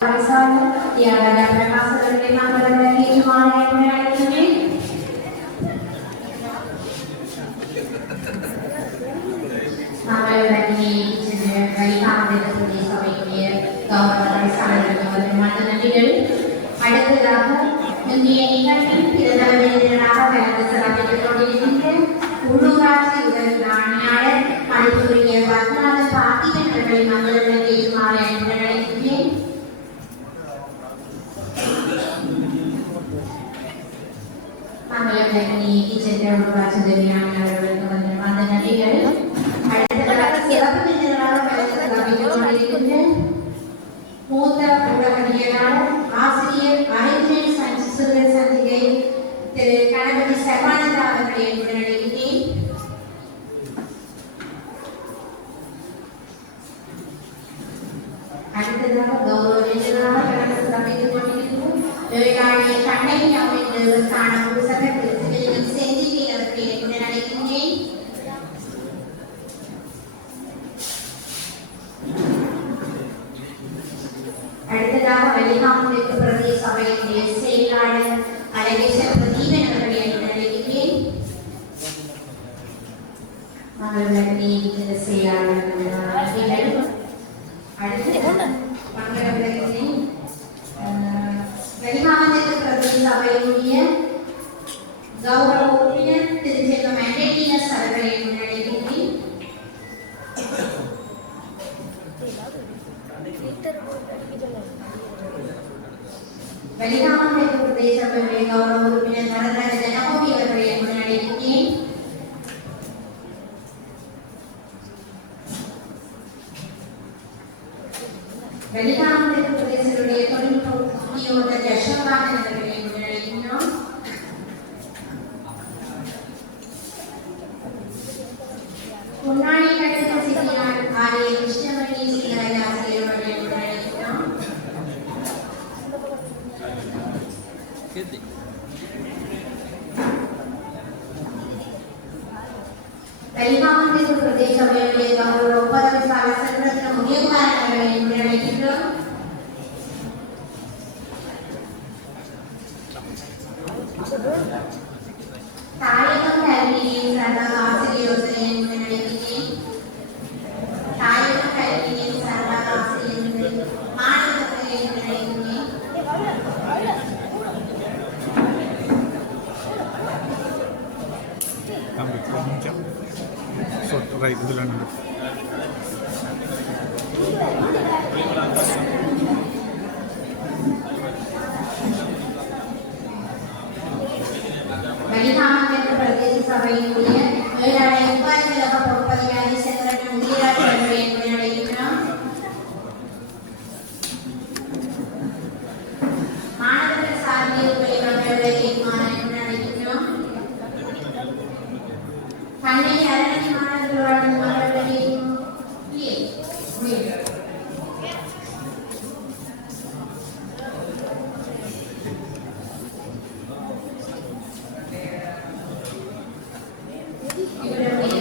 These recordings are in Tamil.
Tiada bermaksud memang berarti cuma yang menarik ini. Sampai lagi dari kami dari sampai ini kawan dari sana dan kawan mana nanti dari ada terdapat menginginkan tidak ada neraka pada serapi terlalu ini ulu rasi dari nanya ada tujuannya bahkan ada parti dan dari mana lagi cuma yang menarik ini. Sampai lagi kita berbaca dari yang ada teman-teman mana nanti dari ada terdapat siapa penjelasan pada serapi terlalu ini. மூத்த உலகவியலாளர் ஆசிரியர் அறிஞர் சுந்தர் சந்திகை திரு கணபதி சர்வானந்தா அவர்களை முன்னிலையிட்டேன். அடுத்ததாக கௌரவ விருந்தினராக கடந்த சிறப்பித்துக் கொண்டிருக்கும் தொழிலாளி கண்ணகி அமைந்ததற்கான புசக திரு செஞ்சிகை அவர்களை முன்னிலையிட்டேன். அடுத்ததாக வெளிநாட்டு பிரதேச சபையினுடைய செயலாளர் அழகேசர் பிரதீபன் அவர்களை முன்னிலையிட்டேன். அவர்களுக்கு இந்த செயலாளர் அடுத்து பங்கேற்கிறேன். வெளிநாட்டு பிரதேச சபையினுடைய கௌரவ உறுப்பினர் திரு செல்வம் ஆண்டனியஸ் அவர்களை முன்னிலையிட்டேன். வெளிநாட்டு பிரதேச சபையுடைய கௌரவ உறுப்பினர் நடராஜ ஜனகோபி அவர்களை முன்னிலையிட்டேன். வெளிநாட்டு பிரதேசத்துடைய தொழில்நுட்ப உத்தியோகர் யசோகாந்தன் அவர்களை முன்னிலையிட்டோம். பொன்னாடி கட்டத்தில் சிக்கினார் ஆரிய கிருஷ்ணமணி சீராஜ் ஆசிரியர் அவர்களை முன்னிலையிட்டோம். வெளிநாட்டு பிரதேச சபையுடைய கௌரவ உபதவிசாளர் செல்வரத்ன முனியகுமார் அவர்களை முன்னிலையிட்டோம். தாயகம் கல்வியின் சர்வ ஆசிரியர்களை முன்னிலையிட்டேன். தாயகம் கல்வியின் சர்வ ஆசிரியர்கள் மாணவர்களை முன்னிலையிட்டேன். ரைட் இதில் வெளிநாட்டு பிரதேச சபையினுடைய மேலாளர் உபாதிகளாக பொறுப்பதிகாரி செல்வரத்ன முனியராஜ் அவர்களை முன்னிலையிட்டோம். மாணவர்கள் சார்பில் வெளிநாடுகளை முன்னிலையிட்டோம். கண்ணகி அரணி மாணவர்களோட மலர்களையும் இவருடைய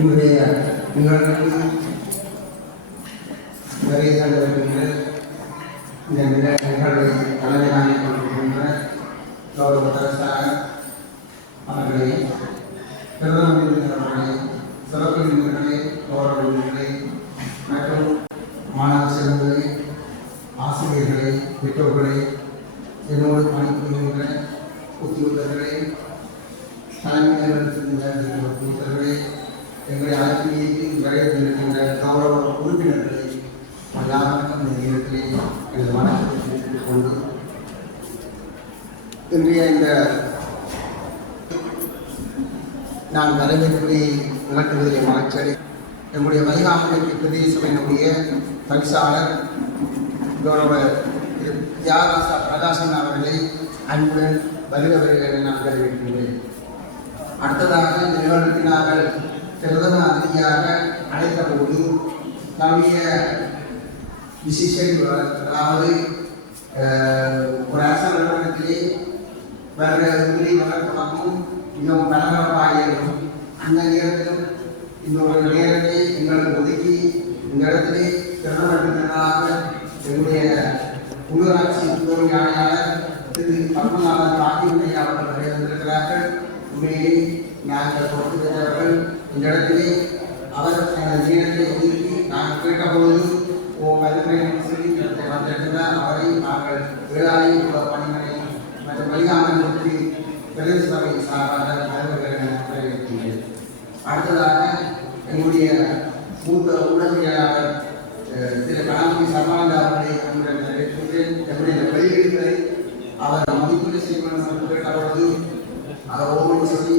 இன்றைய நிகழ்வுக்கு நிறைய வருகின்ற இந்த நிகழ்வை தலைமையாக கொண்டிருக்கின்ற கௌரவ தரசாக அவர்களை பிரதம விருந்தினர் அவர்களை சிறப்பு விருந்தினர்களே கௌரவ விருந்தினர்களே மற்றும் மாணவ செல்வங்களே ஆசிரியர்களே பெற்றோர்களே என்னோடு பணிபுரிகின்ற உத்தியோகர்களே தலைமை நிலையத்தினர்களே எங்களை அழைப்பிற்கு வரையிருக்கின்ற கௌரவ உறுப்பினர்களை யாருக்கும் இந்த நேரத்திலே எனது வணக்கத்தை தெரிவித்துக் கொண்டு இன்றைய இந்த நான் வரவேற்புரை நடத்துவதிலே மகிழ்ச்சி எங்களுடைய வைகாமதி பிரதேசத்தினுடைய பரிசாளர் கௌரவ தியாகராசா பிரகாசன் அவர்களை அன்புடன் வருகிறவர்களை நான் வரவேற்கின்றேன். அடுத்ததாக இந்த நிறுவனத்தில் நாங்கள் பிரதம அதிதியாக அழைத்த போது நம்முடைய டிசிஷன் அதாவது ஒரு அரசு நிறுவனத்திலே வருகிற உதவி வழக்கமாகவும் இன்னும் பரபரப்பாகியும் அந்த நேரத்திலும் இன்னொரு நேரத்தை எங்களுக்கு ஒதுக்கி இந்த இடத்திலே பிரதமராக எங்களுடைய உள்ளூராட்சி துறை ஆணையாளர் திரு பத்மநாபன் ஆகியோரை அவர்கள் வந்திருக்கிறார்கள். உண்மையிலே நாங்கள் பொறுத்தவர்கள் இந்த இடத்திலே அவர் நேரத்தை ஒதுக்கி நாங்கள் கேட்டபொழுது சொல்லி வந்திருக்கிறார். அவரை நாங்கள் வேளாண் பணிமனை மற்றும் வழிகாமலுக்கு பிரதேச சபை சார்பாக வரவேற்கின்றேன். அடுத்ததாக எங்களுடைய மூத்த உடற்பியலாளர் திரு கலாநிதி சர்மானந்தா அவர்களை வரவேற்கின்றேன். எங்களுடைய வெளியீடுகளை அவர் மதிப்பீடு செய்யணும் கேட்டபொழுது அவர் ஒவ்வொரு சொல்லி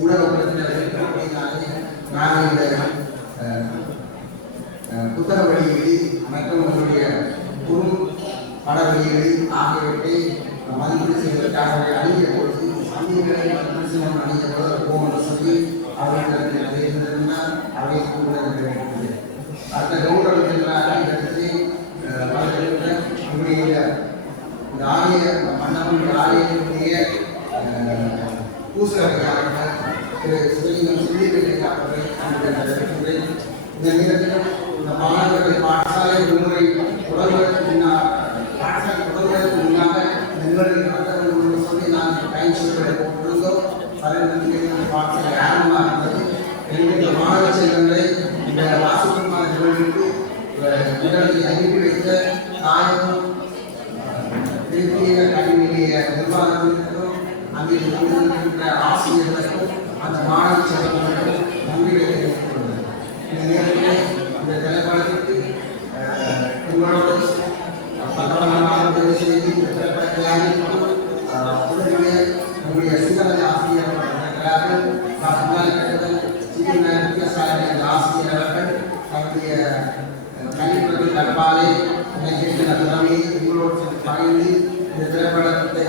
ஊடகத்தில் நாங்கள் இந்த புத்தக வெளியீடு மற்றும் உங்களுடைய குறு பட வெளியீடு ஆகியவற்றை மதிப்பீடு செய்வதற்காக அணிய பொழுது சந்திகளை அணிய போகும் சொல்லி அவர்களுக்கு இருந்திருந்தால் அவை அடுத்த கௌரவத்திற்காக நம்முடைய இந்த ஆலய மன்னவன் ஆலயத்தினுடைய பூசகர்கள் திரு சிவலிங்கம் சிந்திப்பிள்ளை அவர்களை இந்த நேரத்திலும் இந்த மாணவர்கள் பாடசாலை விடுமுறை தொடர்வதற்கு முன்னால் பாடசாலை தொடர்வதற்கு முன்னாக இந்த நிகழ்வை நடத்த வேண்டும் என்று சொல்லி நான் பயன்படுத்த போட்டிருந்தோம். பல பாடசாலை ஆரம்பமாக இருந்தது. என்னுடைய மாணவ செல்வங்களை இந்த வாசிப்புமான நிகழ்வுக்கு நிகழ்ச்சி அனுப்பி வைத்த தாயகம் தேசிய கல்வி நிலைய நிர்வாகத்திற்கும் அங்கே இருக்கின்ற ஆசிரியர்களுக்கும் அந்த மாணவ செல்வங்களுக்கும் நன்றிகளை தெரிவித்துக் கொள்கிறேன். இந்த நேரத்தில் இந்த தலைப்பாளத்திற்கு உங்களோடு செய்தி உதவியை நம்முடைய சிங்கள ஆசிரியர் இருக்கிறார்கள். ஆசிரியர் அவர்கள் தன்னுடைய கல்வித்துறை தற்பாலை திறமையை உங்களோடு பகிர்ந்து இந்த திரைப்படத்தை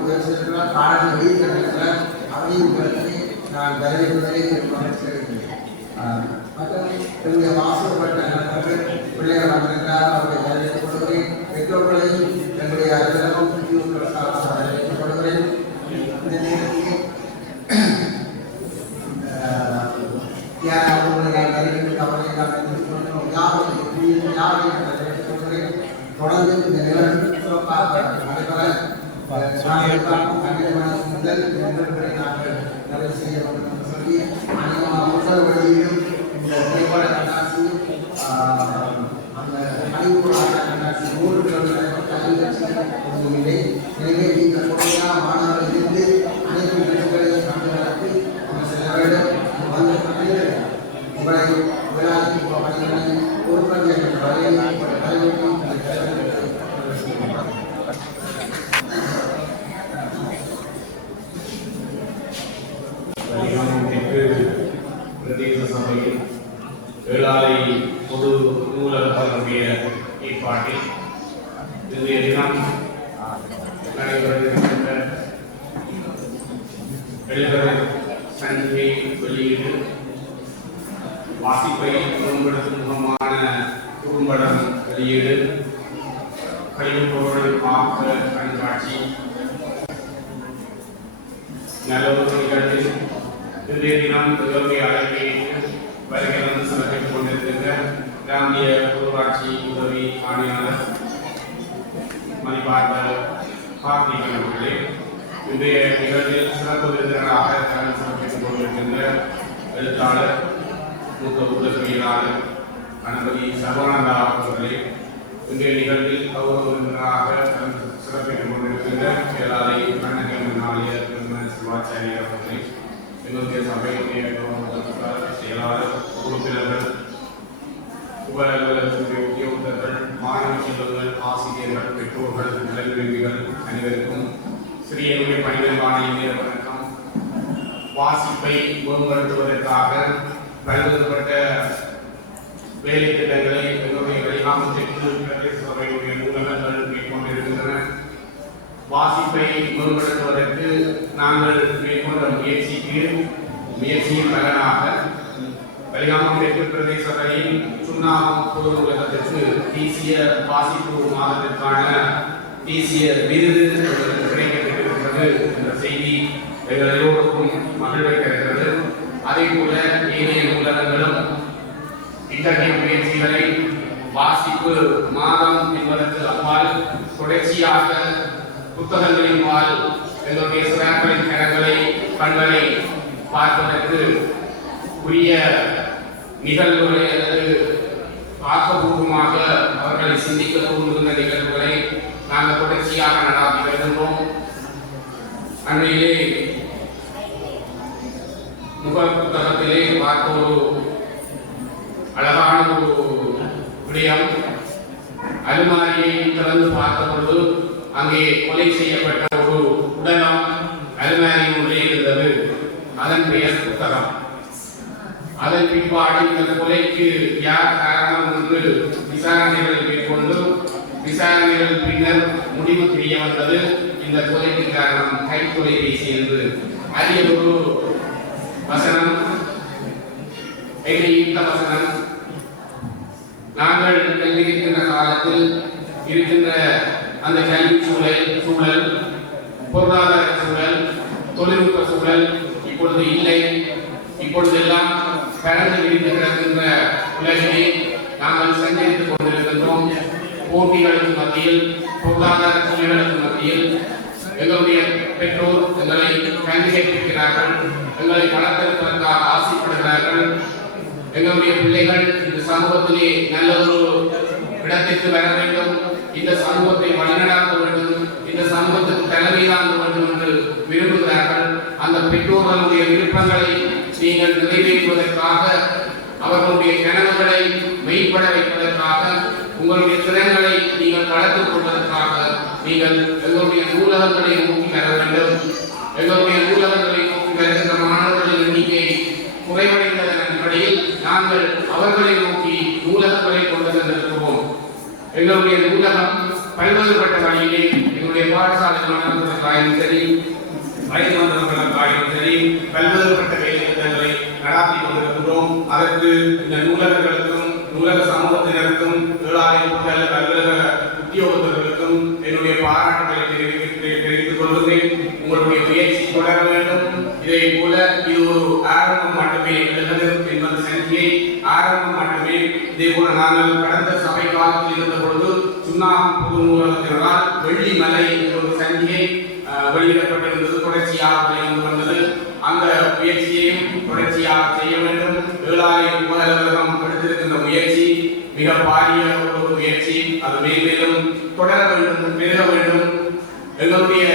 உதவியிருக்கிறார். பாடல்கள் வெளியிட்டிருக்கிறார். அதையும் உங்களுக்கு நான் வரவேற்பதை தெரிவிக்கிறேன். மற்றும் என்னுடைய வாசப்பட்ட நண்பர்கள் பிள்ளைகள் வந்திருக்கிறார். அவர்களை வரவேற்றுக் கொள்கிறேன். பெற்றோர்களையும் என்னுடைய அலுவலகம் வரவேற்றுக் கொள்கிறேன். இந்த நேரத்தில் தொடர்ந்து இந்த நிகழ்வு சிறப்பாக நடைபெற முதல் நாங்கள் நிறைவு செய்ய வேண்டும் என்று சொல்லி முதல் வழியிலும் இந்த திரைப்பட கண்ணாசி அந்த அறிவுறுவான கண்ணாசி 100 கிலோமீட்டர் இல்லை. எனவே நீங்கள் தொடர்ச்சியாக மாணவர்கள் இருந்து அனைத்து நிகழ்வுகளையும் கண்டு நடத்தி செல்ல வேண்டும். வந்து உங்களை விழாவுக்கு பணிகளை பொறுப்பேற்க வரவேற்று பிரதேச சபையில் வேளாளை பொது நூலகத்தினுடைய ஏற்பாட்டில் இன்றைய தினம் நடைபெறுகின்ற எழுதுவர் சந்தை வெளியீடு வாசிப்பை மேம்படுத்தும் முகமான குறும்படம் வெளியீடு கழிவுப்பொருள் ஆக்க கண்காட்சி நல்ல ஒரு நிகழ்ச்சி. இன்றைய தினம் எங்களுடைய அழைப்பை வருகை வந்து சிறப்பித்துக் கொண்டிருக்கின்ற கிராமிய ஊராட்சி உதவி ஆணையாளர் மதிப்பார்ந்த கார்த்திகன் அவர்களே, இன்றைய நிகழ்ச்சியில் சிறப்பு விருந்தினராக சிறப்பித்துக் கொண்டிருக்கின்ற எழுத்தாளர் மூத்த ஊடகவியலாளர் கணபதி சர்வானந்தா அவர்களே, இன்றைய நிகழ்வில் கௌரவ விருந்தினராக சிறப்பித்துக் கொண்டிருக்கின்ற செயலாளை கண்ணகன் நாளியர் சிவாச்சாரியர் அவர்களே, எங்களுடைய சபையுடைய செயலாளர் உறுப்பினர்கள், உப அலுவலகத்துடைய உத்தியோகத்தர்கள், மாணவ செல்வங்கள், ஆசிரியர்கள், பெற்றோர்கள், நலவிரும்பிகள் அனைவருக்கும் சிறியனுடைய பணிகளுக்கான இந்திய வணக்கம். வாசிப்பை மேம்படுத்துவதற்காக பல்வேறுபட்ட வேலை திட்டங்களை எங்களுடைய வெளிநாமத்திற்கு பிரதேச சபையுடைய நூலகங்கள் மேற்கொண்டிருக்கின்றன. வாசிப்பை மேம்படுத்துவதற்கு நாங்கள் மேற்கொண்ட முயற்சியின் பலனாக வெளிநாமம் மேற்கு பிரதேச சபையின் சுண்ணாகம் பொது நூலகத்திற்கு தேசிய வாசிப்பு மாதத்திற்கான தேசிய விருது கிடைக்கப்பட்டிருக்கிறது என்ற செய்தி எங்கள் எல்லோருக்கும் மகிழ்வை தருகிறது. அதே போல ஏனைய நூலகங்களும் இத்தகைய முயற்சிகளை வாசிப்பு மாதம் என்பதற்கு அப்பால் தொடர்ச்சியாக புத்தகங்களின் பால் எங்களுடைய சிறார்களின் கரங்களை கண்களை பார்ப்பதற்கு உரிய நிகழ்வுகளை அல்லது ஆக்கப்பூர்வமாக அவர்களை சிந்திக்க தூண்டுகின்ற நிகழ்வுகளை நாங்கள் தொடர்ச்சியாக நடாத்தி வருகின்றோம். அன்றையிலே முகல் புத்தகத்திலே பார்த்த ஒரு அழகான ஒரு விடயம், அலுமாரியை திறந்து பார்த்த பொழுது அங்கே கொலை செய்யப்பட்ட ஒரு உடலம் அலுமாரியின் உள்ளே இருந்தது. அதன் பெயர் புத்தகம். அதன் பின்பாடு இந்த கொலைக்கு யார் காரணம் என்று விசாரணைகள் மேற்கொண்டு விசாரணைகள் பின்னர் முடிவு தெரிய வந்தது. இந்த கொலைக்கு காரணம் கைத்தொலைபேசி என்று அரிய ஒரு வசனம். இந்த வசனம் நாங்கள் இருக்கின்ற காலத்தில் இருக்கின்ற அந்த கல்வி சூழல், பொருளாதார சூழல், தொழில்நுட்ப சூழல் இப்பொழுது இல்லை. இப்பொழுதெல்லாம் பரந்து விரிந்து கிடக்கின்ற உலகிலே நாங்கள் சஞ்சரித்துக் கொண்டிருக்கின்றோம். போட்டிகளுக்கு மத்தியில், பொருளாதார சூழலுக்கு மத்தியில் எங்களுடைய பெற்றோர் எங்களை கல்வி கற்பிக்கிறார்கள், எங்களை வளர்த்தெடுப்பதற்காக ஆசைப்படுகிறார்கள். எங்களுடைய பிள்ளைகள் இந்த சமூகத்திலே நல்ல ஒரு இடத்திற்கு வர வேண்டும், இந்த சமூகத்தை வழிநடாத்த வேண்டும், இந்த சமூகத்துக்கு தலைமை தாங்க வேண்டும் என்று விரும்புகிறார்கள். அந்த பெற்றோர்களுடைய விருப்பங்களை நீங்கள் நிறைவேற்றுவதற்காக, அவர்களுடைய கனவுகளை மெய்ப்பட வைப்பதற்காக, உங்களுடைய திறன்களை நீங்கள் வளர்த்துக் கொள்வதற்காக நீங்கள் எங்களுடைய நூலகங்களை நோக்கி வர வேண்டும். எங்களுடைய நூலகங்களை நோக்கி வருகின்ற மாணவர்களின் எண்ணிக்கை குறைவடைந்ததன் அடிப்படையில் நாங்கள் அவர்களை நோக்கி நூலகங்களை கொண்டு சென்றிருக்கிறோம். எங்களுடைய நூலகம் பல்வேறுபட்ட வழியிலே எங்களுடைய பாடசாலை மாணவர்களுக்காயும் சரி, வயது வந்தவர்களுக்காயும் சரி, பல்வேறுபட்ட வேலை திட்டங்களை நடாத்தி கொண்டிருக்கிறோம். அதற்கு இந்த நூலகர்களுக்கும் நூலக சமூகத்தினருக்கும் ஏழாயிரம் பல்வேறு உத்தியோகத்தர்களுக்கும் என்னுடைய பாராட்டுகளை தெரிவித்துக் கொள்கிறேன். உங்களுடைய முயற்சி தொடர வேண்டும். இதே போல இது ஒரு ஆரம்பம் மட்டுமே என்பது சங்கியை ஆரம்பம் மட்டுமே. இதே போல நாங்கள் கடந்த சபை காலத்தில் இருந்த பொழுது சுண்ணாகம் பொது நூலகத்தினரால் வெள்ளி மலை ஒரு சங்கியை வெளியிடப்பட்டிருந்தது, தொடர்ச்சியாக வெளிவந்து வந்தது. அந்த முயற்சியையும் தொடர்ச்சியாக செய்ய வேண்டும். ஏழாயிரம் உப அலுவலகம் எடுத்திருக்கின்ற முயற்சி மிக பாரிய ஒரு முயற்சி. அது மேலும் தொடர வேண்டும், பெருக வேண்டும். எங்களுடைய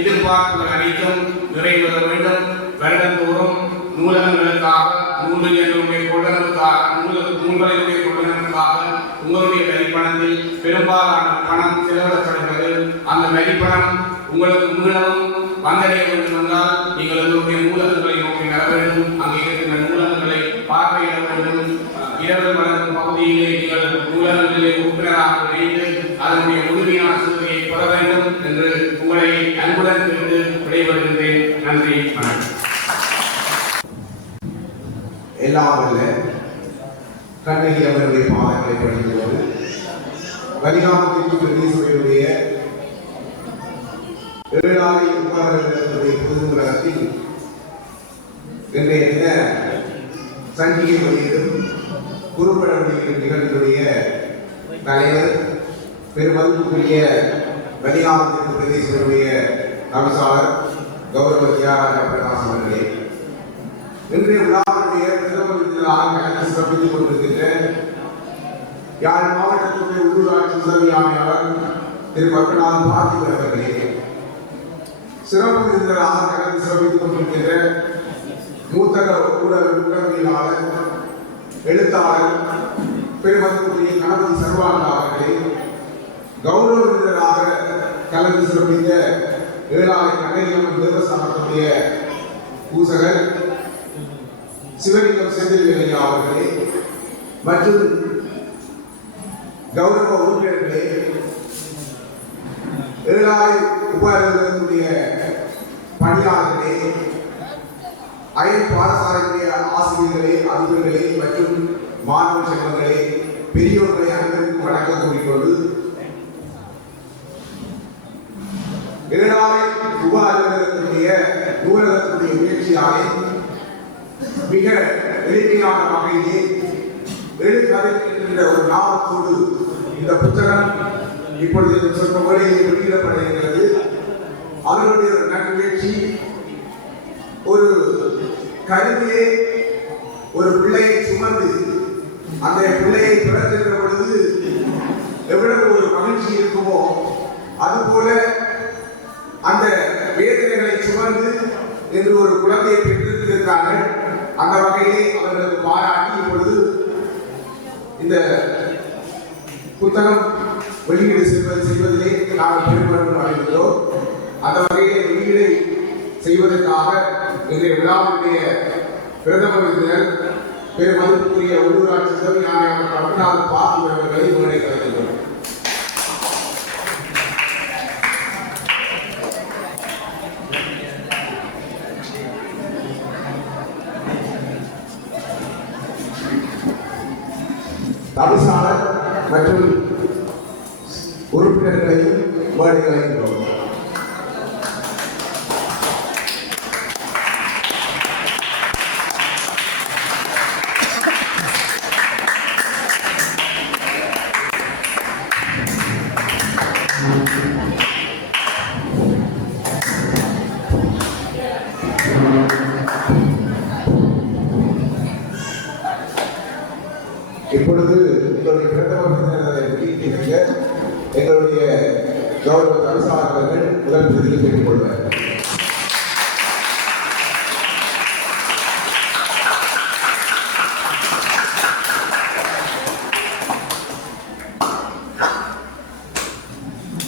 எதிர்பார்ப்புகள் அனைத்தும் நிறைவேற வேண்டும். வருடந்தோறும் நூலகங்களுக்காக, நூல்களுடைய கொள்ளனுக்காக, நூல்களுடைய கொள்ளனுக்காக உங்களுடைய வரிப்பணத்தில் பெரும்பாலான பணம் செலவிடப்படுகிறது. அந்த வரிப்பணம் உங்களுக்கு மீளவும் வந்தடைய வேண்டும் என்றால் நீங்கள் எங்களுடைய நூலகங்களை நோக்கி வர வேண்டும். அங்கே இருக்கின்ற நூலகங்களை பார்வையிட வேண்டும். இரவு வழங்கும் பகுதியிலே நீங்கள் நூலகங்களிலே உறுப்பினராக இணைந்து அதனுடைய முழுமையான சேவையை பெற வேண்டும் என்று உங்களை அன்புடன் கேட்டு விடைபெறுகின்றேன். நன்றி, வணக்கம். எல்லாம் கண்ணகி அவருடைய பாதங்களை படிக்கும்போது வலிகாமத்திற்கு பிரதேசபையுடைய ஏழாலை உபாரர்களுடைய பொது நூலகத்தில் இன்றைய தின சங்கிகை வெளியிடும் குறும்பட வெளியிடும் நிகழ்ச்சியுடைய தலைவர் பெருமதிப்புக்குரிய வலியாமத்திற்கு பிரதேசனுடைய தவிசாளர் கௌரவ தியாகராஜா பிரகாசம் அவர்களே, இன்றைய விழாவுடைய பிரதம விருந்தினராக கலந்து சிறப்பித்துக் கொண்டிருக்கின்ற யாழ் மாவட்டத்துடைய உள்ளூராட்சி உதவி ஆணையாளர் திரு பத்மநாதன் பார்த்திபன் அவர்களே, சிறப்பு விருந்தினராக கலந்து சிறப்பித்துக் கொண்டிருக்கின்ற மூத்த ஊடகவியலாளர் எழுத்தாளர் பெருமதிப்புக்குரிய கணபதி சர்வானந்தா அவர்களே, கௌரவ விருந்தினராக கலந்து சிறப்பித்த ஏழாலை கண்ணையம்மன் தேவஸ்தானத்துடைய பூசகர் சிவலிங்கம் செந்தில்வேலையா அவர்களே மற்றும் கௌரவ உறுப்பினர்களே, ஏழாலை உபாரர்களுடைய பணியாளர்களே, அயல் பாடசாலைகளுடைய ஆசிரியர்களே, அதிபர்களே மற்றும் மாணவ செல்வங்களே, பெரியோர்களை அனைவருக்கும் வணக்கம் கூறிக்கொண்டு ஏழாலை உப அலுவலகத்துடைய நூலகத்துடைய முயற்சியாலே மிக எளிமையான வகையிலே எழுக்கதை என்கின்ற ஒரு நாமத்தோடு இந்த புத்தகம் இப்பொழுது சொன்ன முறையில் வெளியிடப்படுகிறது. அவர்களுடைய ஒரு நன்முயற்சி, ஒரு கருவிலே ஒரு பிள்ளையை சுமந்து அந்த பிள்ளையை பிறக்கின்ற பொழுது எவ்வளவு ஒரு மகிழ்ச்சி இருக்குமோ அதுபோல அந்த வேதனைகளை சுமந்து என்று ஒரு குழந்தையை பெற்றிருக்கிறார்கள். அந்த வகையிலே அவர்களுக்கு பாராட்டி இப்பொழுது இந்த புத்தகம் வெளியீடு செய்வதிலே நாங்கள் பெருமளவு அடைகிறோம். அந்த வகையிலே வெளியீடை செய்வதற்காக இன்றைய விழாவுடைய பிரதம விருந்தினர் பெருமதிப்புக்குரிய உள்ளூராட்சி உதவி ஆணையாளர் பத்மநாதன் பார்த்திபன் அவர்களை முன்னே கலைக்கிறோம். தவிசாளர் மற்றும் உறுப்பினர்களையும் வேலைகளையும் இப்பொழுது எங்களுடைய பிரதம விருந்தினரை எங்களுடைய கௌரவ தவிசாளர்கள் முதல் பிரதியை பெற்றுக் கொள்வார்.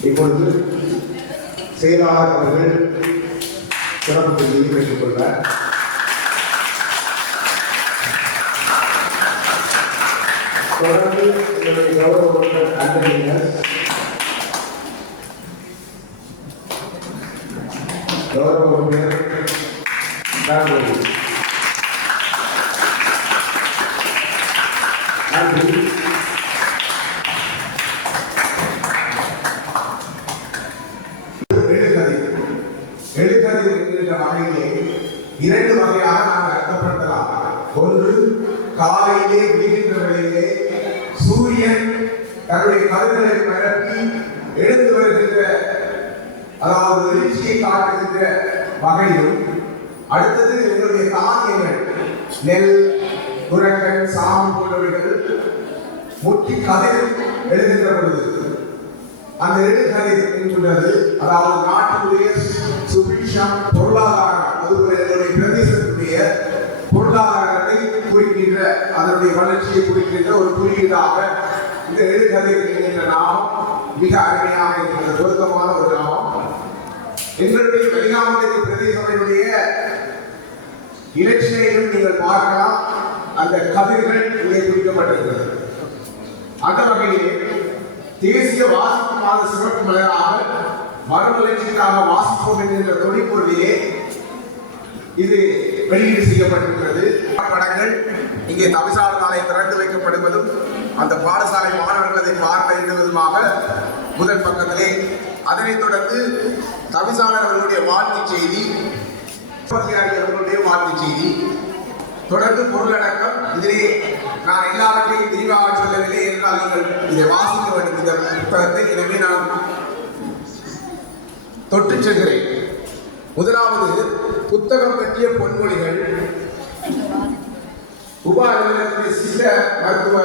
இப்பொழுது செயலாளர் அவர்கள் சிறப்பு பிரதியை பெற்றுக் கொள்வார். தொடர்ந்து எங்களுடைய கௌரவ உறுப்பினர் அண்டனியர் கௌரவ உறுப்பினர் நன்றி எழுக்கதை என்கின்ற வகையிலே இரண்டு வகையாக நாம் அர்த்தப்படுத்தலாம். ஒன்று, காலையிலே விடுகின்ற வேளையிலே சூரியன் தன்னுடைய கதிர்களை பரப்பி எழுந்து வருகின்ற, அதாவது எழுச்சியை காட்டுகின்ற வகையிலும், அடுத்தது எங்களுடைய தானியங்கள் நெல், குரங்கன், சாமி போன்றவைகள் முற்றி கதிர் எழுகின்ற பொழுது அந்த எழுகதிர் என்கின்றது, அதாவது நாட்டுடைய சுபிக்ஷம் பொருளாதாரம், அதுபோல எங்களுடைய பிரதேசத்துடைய பொருளாதாரத்தை குறிக்கின்ற, அதனுடைய வளர்ச்சியை குறிக்கின்ற ஒரு குறியீடாக இந்த எழுகதிர் என்கின்ற நாமம் மிக அருமையாக இருக்கிறது, பொருத்தமான ஒரு நாமம். எங்களுடைய வெளிநாட்டு பிரதேசங்களுடைய இலட்சியையும் நீங்கள் பார்க்கலாம், அந்த கதிர்கள் இங்கே குறிக்கப்பட்டிருக்கிறது. அந்த வகையிலே தேசிய வாசிப்பு மாத சிறப்பு மலராக மறுமலர்ச்சிக்காக வாசிப்போம் என்கின்ற தொழிற்பொருளிலே இது வெளியீடு செய்யப்பட்டிருக்கிறது. படங்கள் இங்கே தவிசாளர் நாளை திறந்து வைக்கப்படுவதும் அந்த பாடசாலை மாணவர்கள் அதை பார்க்க என்ற விதமாக முதல் பக்கத்திலே, அதனைத் தொடர்ந்து தவிசாளர் அவர்களுடைய வாழ்த்துச் செய்தி, அவர்களுடைய வாழ்த்துச் செய்தி, தொடர்ந்து பொருளடக்கம். இதிலே நான் எல்லாவற்றையும் விரிவாக சொல்லவில்லை என்றால் நீங்கள் இதை வாசிக்க வேண்டும் இந்த புத்தகத்தை. எனவே நான் தொட்டு செல்கிறேன். முதலாவது புத்தகம் பற்றிய பொன்மொழிகள். உப அலுவலகத்தின் சித்த மருத்துவ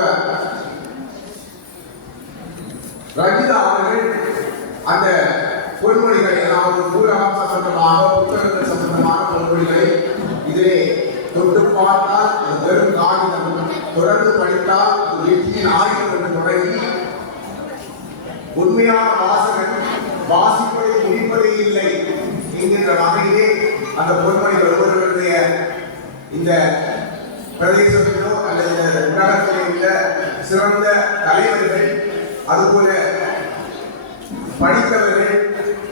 ரஜிதா அவர்கள் அந்த பொன்மொழிகளை, அதாவது நூலகம் சம்பந்தமாக புத்தகங்கள் சம்பந்தமான பொன்மொழிகளை இதிலே தொட்டு பார்த்தால் அது வெறும் காகிதம், தொடர்ந்து படித்தால் ஒரு வெற்றியின் ஆயுதம் என்று தொடங்கி உண்மையான வாசகன் வாசிப்பதை முடிப்பதே இல்லை என்கின்ற வகையிலே அந்த பொன்மொழிகள் ஒருவருடைய இந்த பிரதேசத்திலோ அல்லது உலகத்திலே உள்ள சிறந்த தலைவர்கள், அதுபோல படித்தவர்கள்,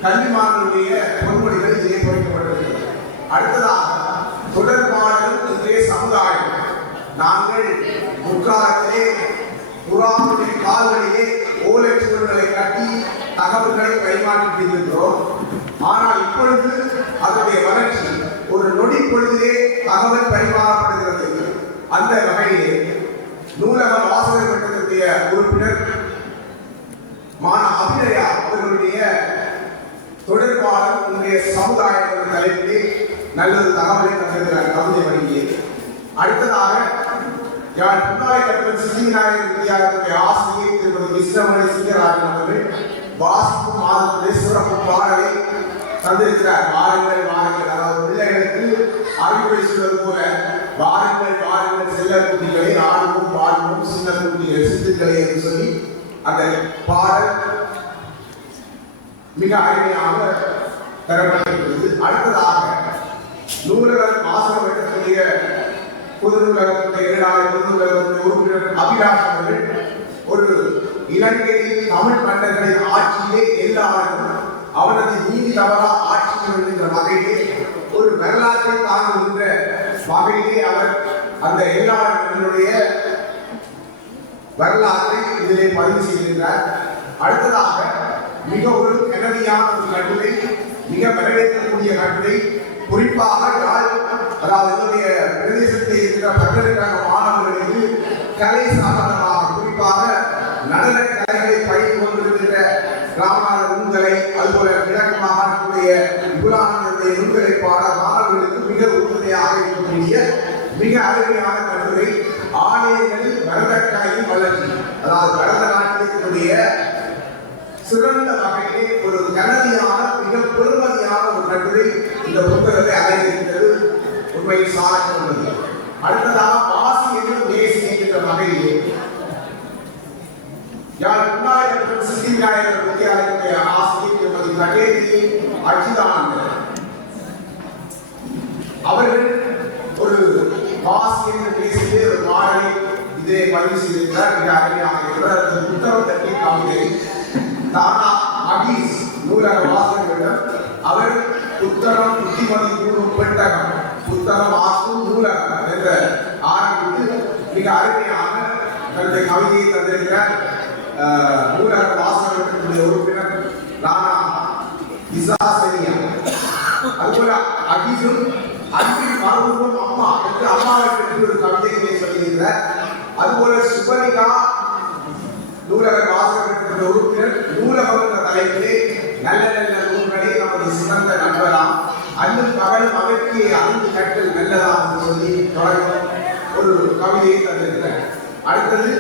கல்விமான்களுடைய பொன்மொழிகள் இதிலே பொறிக்கப்பட்டிருக்கிறது. அடுத்ததாக தொடர்பாடலும் இன்றைய சமுதாயம். நாங்கள் முற்காலத்திலே புறாவுடைய கால்களிலே ஓலைச்சுவடுகளை கட்டி தகவல்களை பரிமாற்றியிருக்கிறோம். ஆனால் இப்பொழுது அதனுடைய வளர்ச்சி ஒரு நொடி பொழுதிலே தகவல் பரிமாறப்படுகிறது. அந்த வகையிலே நூலக வாசகர் மன்றத்தினுடைய உறுப்பினர் மான அபிநயா அவர்களுடைய தொடர்பாளர் உங்களுடைய சமுதாய தலைப்பிலே நல்லது தகவலை தந்திருக்கிறார் கவிதை வழியே. அடுத்ததாக யாழ் புன்னாலை கட்டணம் சித்திவிநாயகர் வித்தியாலயத்துடைய ஆசிரியை திருமதி விஸ்வமணி சிங்கராஜன் அவர்கள் வாசிப்பு மாதத்துடைய சிறப்பு பாடலை தந்திருக்கிறார். வாருங்கள் வாருங்கள், அதாவது பிள்ளைகளுக்கு அறிவுரை சொல்வது போல வாருங்கள் வாருங்கள் செல்ல குட்டிகளை ஆடுவோம் பாடுவோம் சின்ன குட்டிகள் சித்துக்களை என்று சொல்லி அந்த பாடல் மிக அருமையாக தரப்பட்டிருக்கிறது. அடுத்ததாக நூலகம் ஆசிரியர் வட்டத்துடைய பொது நூலகத்துடைய பொது நூலகத்துடைய உறுப்பினர் அபிலாஷ் அவர்கள் ஒரு இலங்கையில் தமிழ் மன்னர்களின் ஆட்சியிலே எல்லாரும் அவனது நீதி தவறா ஆட்சி என்கின்ற வகையிலே ஒரு வரலாற்றை காணுகின்ற வகையிலே அவர் அந்த எல்லாருடைய வரலாற்றை இதிலே பதிவு செய்கின்றார். அடுத்ததாக மிக ஒரு கனதியான ஒரு கட்டுரை, மிக வரவேற்கக்கூடிய கட்டுரை, குறிப்பாக அதாவது என்னுடைய பிரதேசத்தில் இருக்கிற பல்கலைக்கழக மாணவர்களுக்கு கலை சம்பந்தமாக, குறிப்பாக நடன கலைகளை பயிர் கொண்டிருக்கின்ற ராமநாத நூல்களை, அதுபோல கிழக்கு மாகாணத்துடைய குலானனுடைய நூல்களை பாட மாணவர்களுக்கு மிக உறுதுணையாக இருக்கக்கூடிய மிக அருமையான கட்டுரை, ஆலயங்களில் பரதக்கலையின் வளர்ச்சி. அதாவது பரத நாட்டினுடைய சிறந்த வகையிலே ஒரு கனதியான மிக பெருமதியான ஒரு கட்டுரை இந்த புத்தகத்தை அடைந்திருக்கிறது. உண்மையில் சாரக்கூடாது. அடுத்ததாக வாசி என்று தேசி என்கின்ற வகையிலே யாழ் புன்னாலை கட்டணம் சித்திவிநாயகர் வித்தியாலயத்துடைய ஆசிரியர் திருமதி கட்டேரி அச்சுதானந்தர் அவர்கள் ஒரு வாசி என்று பேசிய ஒரு பாடலை இதை பதிவு செய்திருக்கிறார். மிக அருமையாக இருக்கிறார். அந்த புத்தகம் தட்டி கவிதை தானா அகீஸ் நூலக வாசகரிடம் அவர் புத்தகம் புத்திமதி கூறும் பெட்டகம், புத்தகம் ஆக்கும் நூலகம் என்ற ஆரம்பித்து மிக அருமையான தன்னுடைய கவிதையை தந்திருக்கிறார். நூலக வாசகர்களுடைய உறுப்பினர் ராணா இசாசனியா. அதுபோல அகீஸும் அன்பின் மறுபுறம் அம்மா என்று அம்மாவை பற்றி ஒரு கவிதையை சொல்லியிருக்கிறார். அதுபோல சுபனிகா நூலக வாசகர்களுடைய உறுப்பினர் நூலகம் என்ற தலைப்பிலே நல்ல நல்ல நூல்களை நமது சிறந்த நண்பராம் அன்னும் பகலும் அவற்றை அறிந்து கற்றல் நல்லதா என்று சொல்லி தொடங்கும் ஒரு கவிதையை தந்திருக்கிறார். அடுத்தது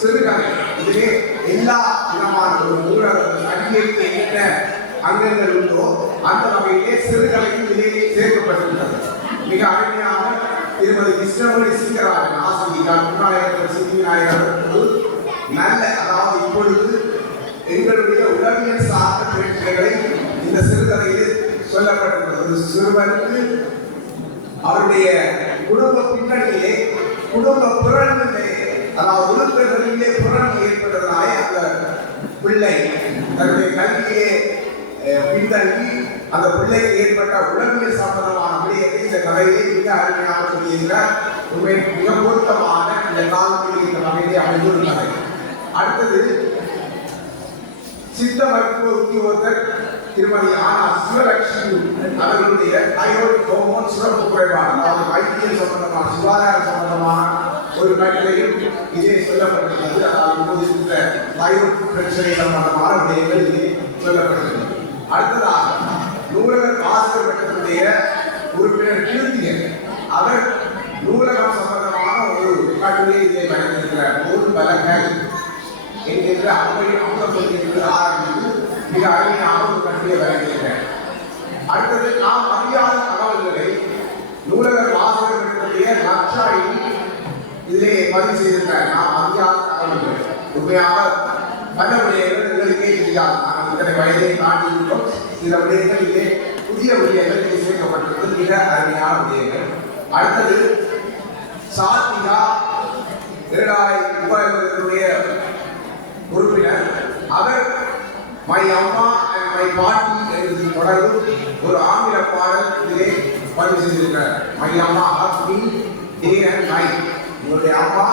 சிறுகதை. இதிலே எல்லா விதமான ஒரு நூலக அடியேற்ற என்ன அங்கங்கள் உண்டோ அந்த வகையிலே சிறுகதையும் இதிலே சேர்க்கப்பட்டிருக்கிறது. மிக அருமையாக திருமதி விஸ்வமணி சிங்கராஜன் ஆசிரியர் புன்னாலையர் சித்திவிநாயகர் நல்ல, அதாவது இப்பொழுது எங்களுடைய உளவியல் சார்ந்த பிரச்சனைகளை இந்த சிறுகதையில் சொல்லப்பட்டிருக்கிறது. சிறுவனுக்கு அவருடைய குடும்ப பின்னணியிலே குடும்ப பிறனிலே, அதாவது உறுப்பினர்களிலே பிறன் ஏற்பட்டதனால அந்த பிள்ளை தன்னுடைய கல்வியிலே பின்தங்கி அந்த பிள்ளைக்கு ஏற்பட்ட உளவியல் சம்பந்தமான விடயத்தை இந்த கதையை மிக அருமையாக சொல்லியிருக்கிறார். உண்மையில் மிக பொருத்தமான இந்த காலத்தில் இந்த வகையிலே அமைந்துள்ள கதை. அடுத்தது சித்த மருத்துவ உத்தியோகத்தர் திருமதி ஆனா சிவலட்சுமி அவர்களுடைய தைராய்டு ஹோமோன் சுரப்பு குறைபாடு, அதாவது வைத்தியம் சம்பந்தமான சுகாதார சம்பந்தமான ஒரு கட்டளையும் இதே சொல்லப்பட்டிருக்கிறது. அதாவது இப்போது இருக்கிற தைராய்டு பிரச்சனை சம்பந்தமான விடயங்கள் இதே சொல்லப்பட்டிருக்கிறது. அடுத்ததாக நூலகர் ஆசிரியர் மட்டத்துடைய உறுப்பினர் கீர்த்தியன் அவர் நூலகம் சம்பந்தமான ஒரு கட்டுரையை இதை வழங்கியிருக்கிறார். நூல் பலகை என்கின்ற அம்பகத்திற்கு ஆரம்பித்து மிக அருமையான ஒரு கட்டுரையை வழங்கியிருக்கிறார். அடுத்தது நாம் அறியாத தகவல்களை நூலகர் ஆசிரியர் மட்டத்துடைய லட்சாயி இதிலே பதிவு செய்திருக்கிறார். நாம் அறியாத தகவல்கள் உண்மையாக பல விடயங்கள் எங்களுக்கே தெரியாது. நாங்கள் இத்தனை வயதை தாண்டியிருக்கிறோம். சில விடயங்கள் இங்கே புதிய விடயங்கள் இங்கே சேர்க்கப்பட்டிருக்கிறது. மிக அருமையான விடயங்கள். அடுத்தது சாத்திகா 2000 உறுப்பினர் அவர் மை அம்மா அண்ட் மை பாட்டி என்று தொடர்பு ஒரு ஆங்கில பாடல் இதிலே பதிவு செய்திருக்கிறார். மை அம்மா ஹாப்பி டே அண்ட் நைட், உங்களுடைய அம்மா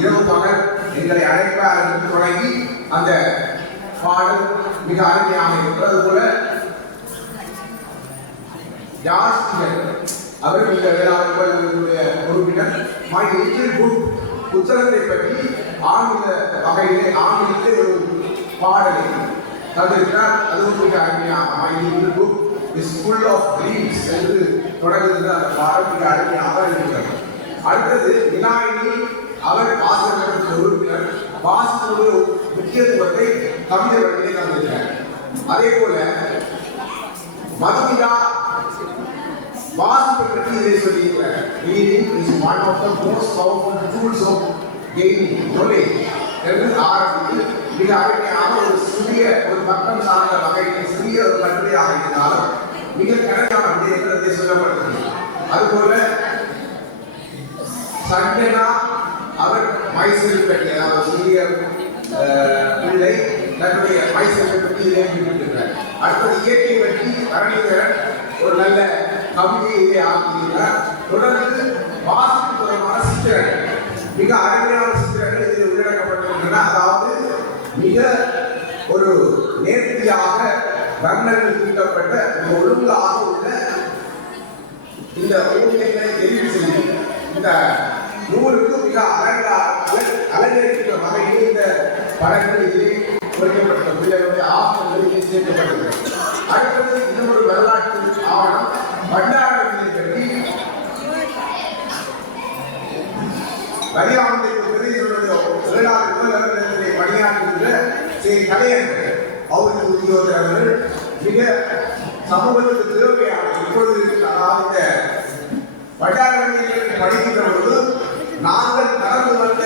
இரவு பகல் எங்களை அழைப்பார் என்று தொடங்கி அந்த பாடல் மிக அருமையாக இருக்கிறது. போல ஜாஸ்திகள் அவர் இந்த வேளாண்மையுடைய உறுப்பினர் மை லிட்டில் புக் புத்தகத்தை பற்றி ஆங்கில வகையிலே ஆங்கிலத்திலே ஒரு பாடலை தந்திருக்கிறார். அதுவும் மிக அருமையாக my little book is full of dreams என்று தொடங்குகின்ற அந்த பாடல் மிக அருமையாக இருக்கிறது. அடுத்தது விநாயகி அவர் ஆசிரியர் உறுப்பினர் வாசிப்புடைய முக்கியத்துவத்தை கவிதை வழியிலே தந்திருக்கிறார். அதே போல மதுமிதா வாசிப்பை பற்றி இதை சொல்லியிருக்கிறார். Reading is one of the most powerful tools of gaining knowledge என்று ஆரம்பித்து மிக அருமையான ஒரு சிறிய ஒரு பக்கம் சார்ந்த வகையில் சிறிய ஒரு கட்டுரையாக இருந்தாலும் மிக கடையான விடயங்களை சொல்லப்பட்டது. அதுபோல சண்டனா அவர் மைசூர் பற்றி, அதாவது சிறிய பிள்ளை தன்னுடைய மைசூரை பற்றி இதை குறிப்பிட்டிருக்கிறார். அடுத்தது இயற்கை பற்றி கரணிதரன் ஒரு நல்ல கவிதையை ஆக்கியிருக்கிறார். தொடர்ந்து வாசிப்பு தொடர்பான சித்திரங்கள், மிக அருமையான சித்திரங்கள் இதில் உள்ளடக்கப்பட்டிருக்கின்றன. அதாவது மிக ஒரு நேர்த்தியாக வர்ணங்கள் தீட்டப்பட்ட ஒழுங்காக உள்ள இந்த ஓவியங்களை தெரிவு செய்து இந்த நூலுக்கு மிக அலங்கரிக்கின்ற வகையில் இந்த படங்கள் இதிலே குறிக்கப்பட்ட ஆவணங்கள் சேர்க்கப்பட்டது. அடுத்தது இன்னொரு வரலாற்று ஆவணம் பண்டாரத்தை பற்றி பணியாற்றுகின்ற கலைஞர்கள் அவருக்கு உத்தியோகர்கள் மிக சமூகத்துக்கு தேவையான இப்பொழுது அதாவது வட்டாரங்களில் படிக்கின்ற பொழுது நாங்கள் கடந்து வந்த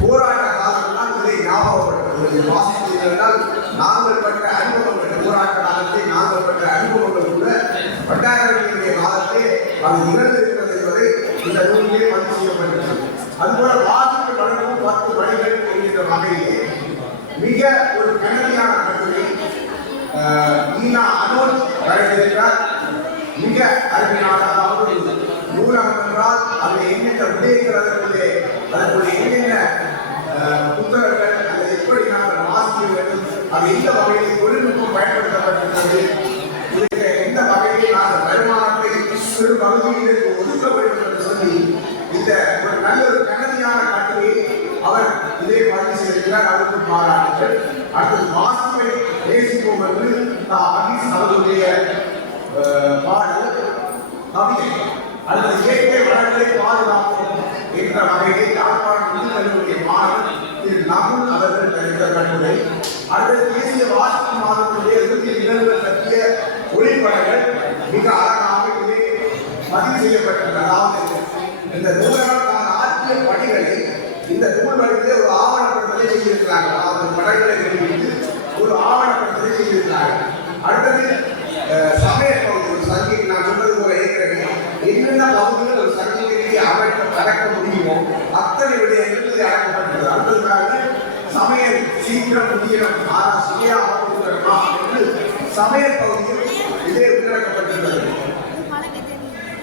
போராட்ட காலம்தான் இதை ஞாபகப்படுத்துவது. வாசித்தீர்கள் நாங்கள் பெற்ற அனுபவங்கள், போராட்ட காலத்தை நாங்கள் பெற்ற அனுபவங்கள் கூட வட்டாரங்களுடைய காலத்தை அது நிகழ்ந்திருக்கிறது என்பதை இந்த நூலிலே பதிவு செய்யப்பட்டிருக்கிறது. அதுபோல வாசிப்பு வழங்கும் 10 மணிகள் என்கின்ற வகையிலே மிக ஒரு கனதியான கட்டுரை ஈனா அனோஜ் வழங்கியிருக்கிறார். மிக அருமையான, அதாவது நூலகம் என்றால் அதில் என்னென்ன விடயங்கள் அதற்குள்ளே என்னென்ன புத்தகங்கள் அதை எப்படி நாங்கள் வாசிக்க வேண்டும், அது எந்த வகையில் தொழில்நுட்பம் பயன்படுத்தப்பட்டிருக்கிறது, இதுக்கு எந்த வகையில் நாங்கள் வருமானத்தை சிறு பகுதியில் ஒதுக்க வேண்டும் என்று சொல்லி இந்த ஒரு நல்ல ஒரு கனதியான கட்டுரையை அவர் இதே பதிவு செய்திருக்கிறார். அதற்கு பாராட்டுகள். அடுத்தது வாசிப்பை நேசிப்போம் என்று அகீஸ் அவர்களுடைய பாடல் கவிதை. அல்லது இயற்கை வளங்களை பாதுகாப்போம் என்ற வகையை யாழ்ப்பாணம் கல்லூரிய மாணவர் திரு நகுல் அவர்கள் தருகிற கட்டுரை. அடுத்த தேசிய வாசிப்பு மாதத்துடைய இறுதி நிகழ்வுகள் பற்றிய ஒளிப்படங்கள் மிக அழகாக இதிலே பதிவு செய்யப்பட்டது. அதாவது இந்த நூலகத்தான ஆற்றிய பணிகளை இந்த நூல் வடிவிலே ஒரு ஆவணப்படுத்தலை செய்திருக்கிறார்கள். அதாவது படங்களை வெளியிட்டு ஒரு ஆவணப்படுத்தலை செய்திருக்கிறார்கள். அடுத்தது சமய பகுதி, ஒரு சங்கிக்கு நான் சொன்னது போல ஏற்கனவே என்னென்ன பகுதிகள் ஒரு சங்கிக்கு அடக்க முடியுமோ அத்தனை விடயங்கள் இது அடக்கப்பட்டது. அடுத்ததுக்காக சமையல் சீக்கிரம் முடியணும், ஆனால் சுவையாக கொடுக்கணுமா என்று சமையல் பகுதியில் இதே உள்ளடக்கப்பட்டிருக்கிறது.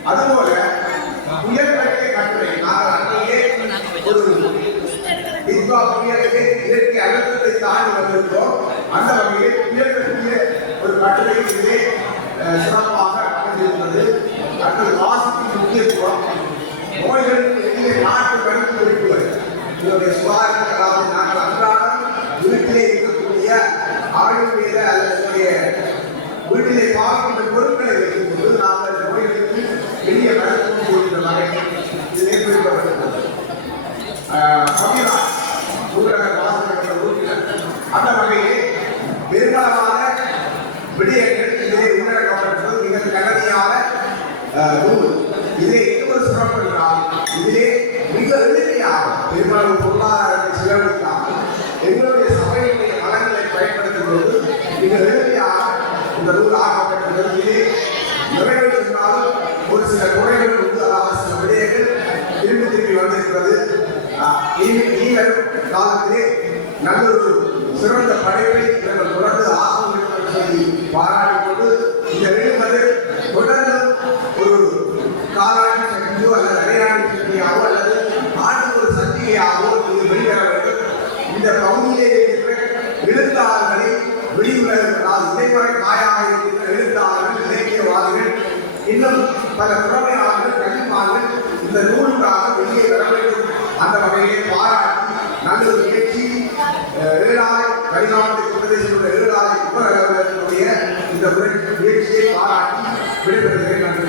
அதுபோல புயல் பற்றிய கட்டுரை நாங்கள் அன்றையே ஒரு புயலே இயற்கை சிறப்பாக அமைந்திருந்தது. அடுத்தது வாசிப்பின் முக்கியத்துவம், நோய்களுக்கு எதிரே நாட்டு மருந்து இருப்பது, இதனுடைய சுகாதார, அதாவது நாங்கள் அன்றாடம் வீட்டிலே இருக்கக்கூடிய ஆயுர்வேத அல்லது வீட்டிலே பார்க்கின்ற பொருட்களை வைக்கும்போது நாங்கள் நோய்களுக்கு எளிய மருத்துவம் கூறுகின்ற வகை இது ஏற்படுத்தப்பட்டிருக்கிறது. அந்த வகையிலே பெரும்பாலான விடயங்கள் இதிலே உள்ளடக்கப்பட்டிருப்பது மிக கடுமையான நூல். இதிலே இன்னொரு சிறப்பு என்றால் இதிலே மிக எளிமையாக பெரும்பாலும் பொருளாதாரத்தை செலவழிக்காமல் எங்களுடைய சபையினுடைய நலன்களை பயன்படுத்தும் பொழுது மிக எளிமையாக இந்த நூல் ஆக்கப்பட்டிருக்கிறது. இதிலே நிறைவேற்றினாலும் ஒரு சில குறைகள் உண்டு, அதாவது சில விடயங்கள் திரும்பி வந்திருக்கிறது. நீங்களும் காலத்திலே நல்ல ஒரு சிறந்த படைப்பை நாங்கள் தொடர்ந்து ஆகும் என்று சொல்லி பாராட்டிக்கொண்டு இந்த எழுதுவது தொடர்ந்து ஒரு காலாண்டு சக்தியோ அல்லது அரையாண்டு சக்தியாகவோ அல்லது ஆண்டு ஒரு சக்தியாகவோ இது வெளிவர வேண்டும். இந்த பகுதியிலே இருக்கிற எழுத்தாளர்களை வெளியுலகங்களால் இடைமுறை தாயாக இருக்கின்ற எழுத்தாளர்கள், இலக்கியவாதிகள், இன்னும் பல திறமையாளர்கள், கல்விமார்கள் இந்த நூலுக்காக வெளியே வர வேண்டும். அந்த வகையை பாராட்டி நல்ல ஒரு முயற்சி ஏழாலை வரிகாலத்துக்கு பிரதேசனுடைய ஏழாலை உபநகரத்தினுடைய இந்த முயற்சியை பாராட்டி விடைபெறுகிறேன். நன்றி.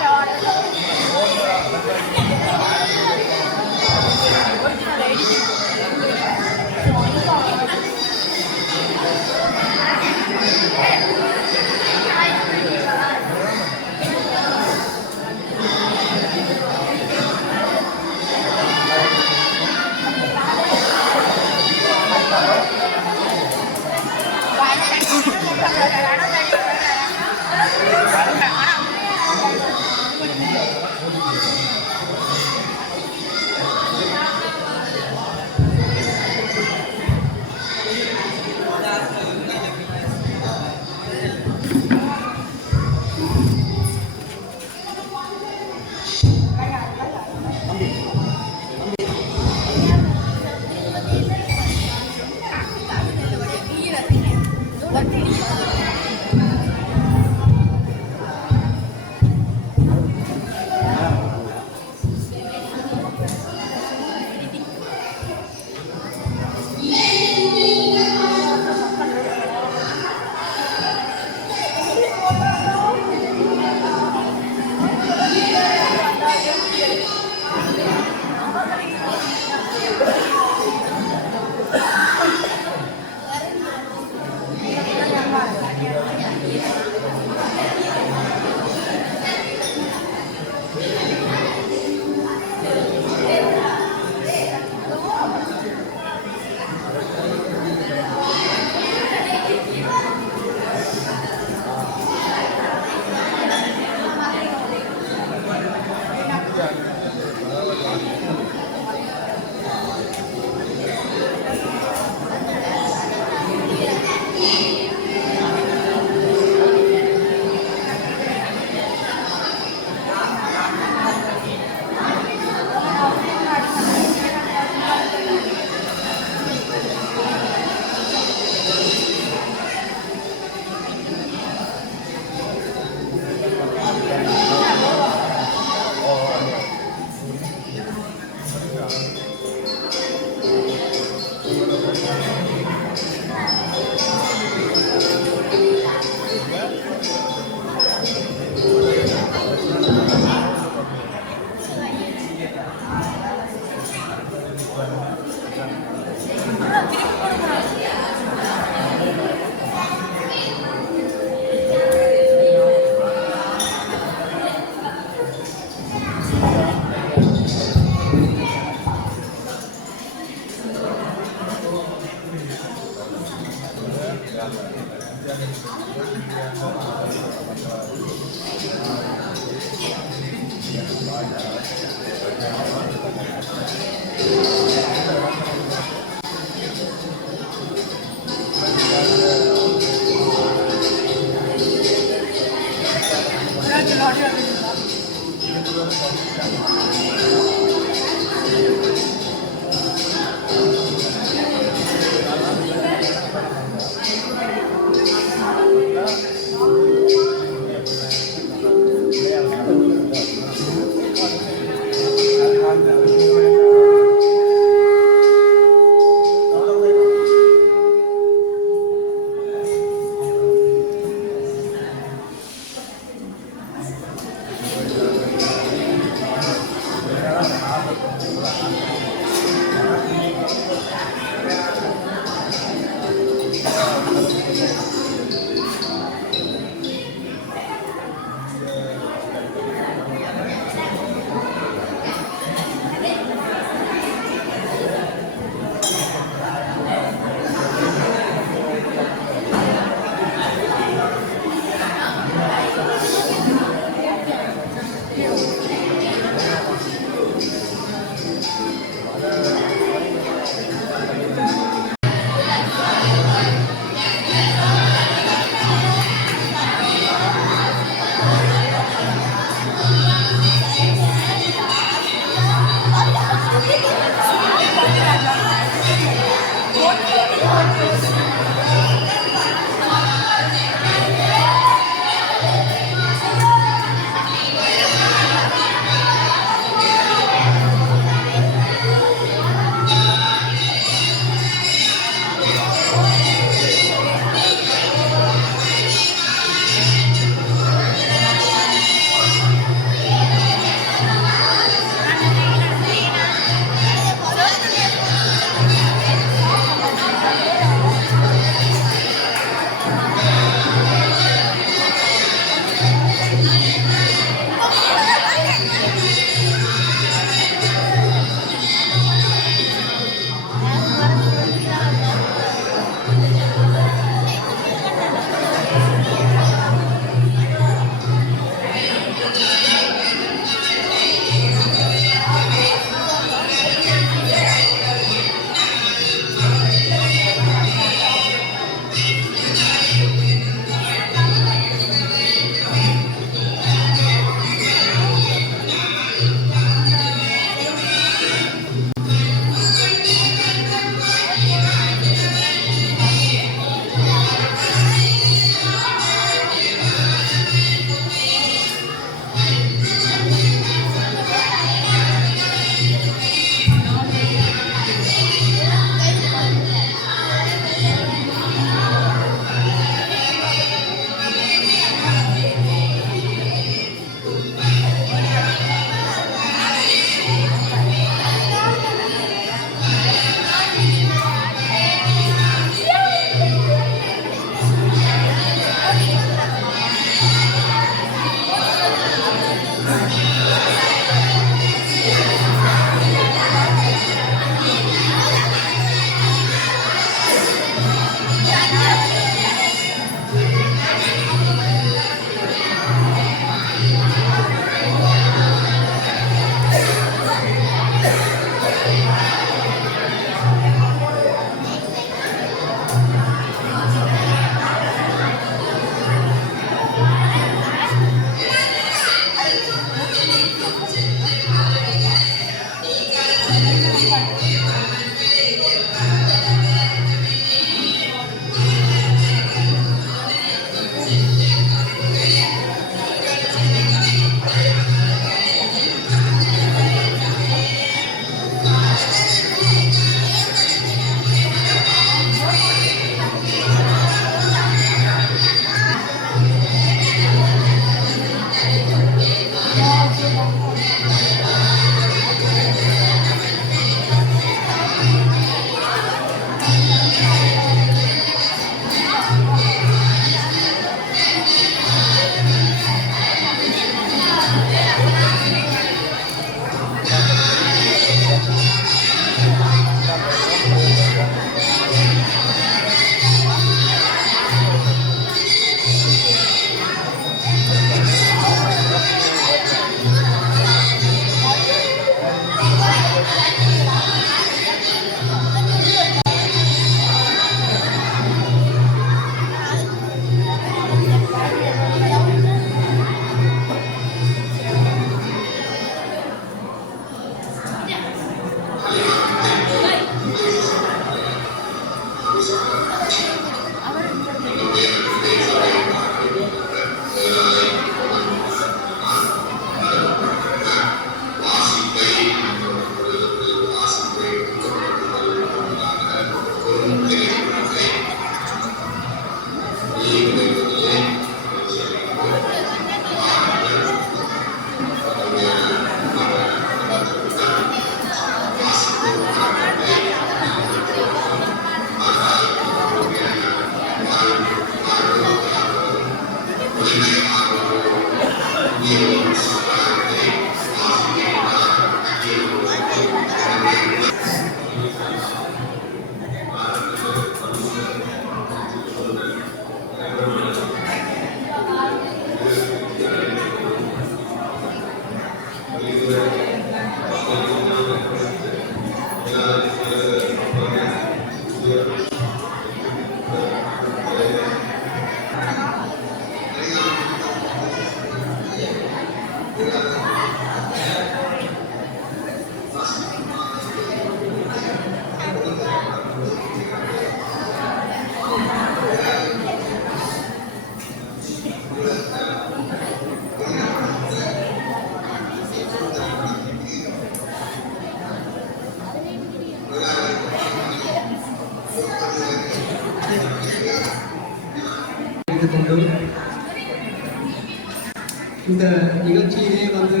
இந்த நிகழ்ச்சியிலே வந்து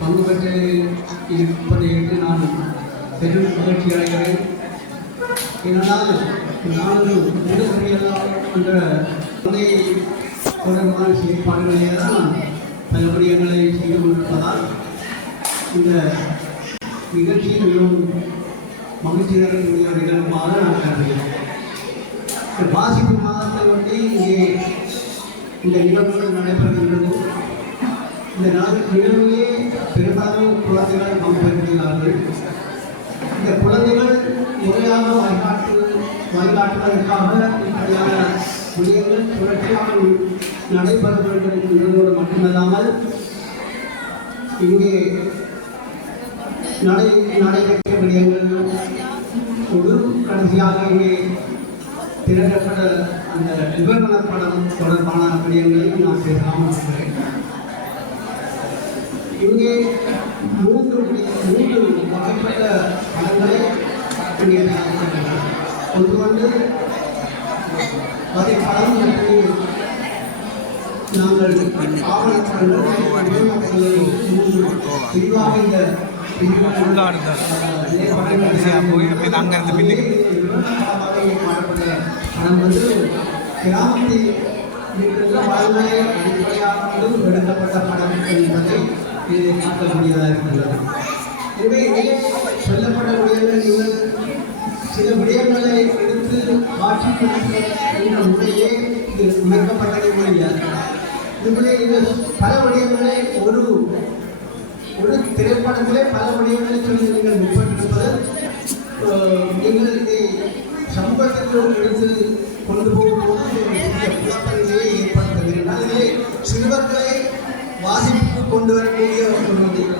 பங்கு பெற்று இருப்பதையிட்டு நான் பெரும் மகிழ்ச்சி அடைகிறேன். இதனால் நான்கு ஊடகவியலாளர் என்ற துணையை தொடர்பான செயற்பாடுகளே தான் பல விடயங்களை செய்து கொண்டிருப்பதால் இந்த நிகழ்ச்சியில் மிகவும் மகிழ்ச்சி தரக்கூடிய நிகழ்வாக நான் கருதுகிறேன். வாசிப்பு மாதத்தை ஒட்டி இங்கே இந்த நிகழ்வுகள் நடைபெறுகின்றது. இந்த நிகழ்விலே பெரும்பாலும் குழந்தைகள் பங்கு பெறுகிறார்கள். இந்த குழந்தைகள் முறையாக வழிகாட்டுவதற்காக இப்படியான விடயங்கள் தொடர்ச்சியாக நடைபெற வேண்டும் என்பதோடு மட்டுமல்லாமல் இங்கே நடைபெற்ற விடயங்கள் ஒரு கடைசியாக இங்கே திரட்டப்பட்ட அந்த விவரண படம் தொடர்பான விடயங்களையும் நான் பேசாமல் இருக்கிறேன். இங்கே மூன்று வகைப்பட்ட படங்களை இங்கே தயாரிக்கின்றன. ஒன்று வந்து அதை படம் எப்படி நாங்கள் ஆவணப்படங்கள் விரிவாக இந்த படம் வந்து கிராமத்தில் இருக்கிற வாழ்நிலை அடிப்படையாக எடுக்கப்பட்ட படம் என்பதை இதை காட்டக்கூடியதாக இருக்கின்றது. எனவே இங்கே சொல்லப்பட்ட விடயங்கள் நீங்கள் சில விடயங்களை எடுத்து காட்சி என்ற முறையே இது அமைக்கப்பட்டதை முடியாது. இதுபோல இது பல விடயங்களை ஒரு திரைப்படத்திலே பல விடயங்களை சொல்லி நீங்கள் முற்பட்டிருப்பது நீங்கள் இதை சமூகத்திற்கு எடுத்து கொண்டு போகும்போது குழப்பங்களை ஏற்படுத்துகிறீர்கள். இதிலே சிறுவர்களை வாசிப்புக்கு கொண்டு வரக்கூடிய ஒரு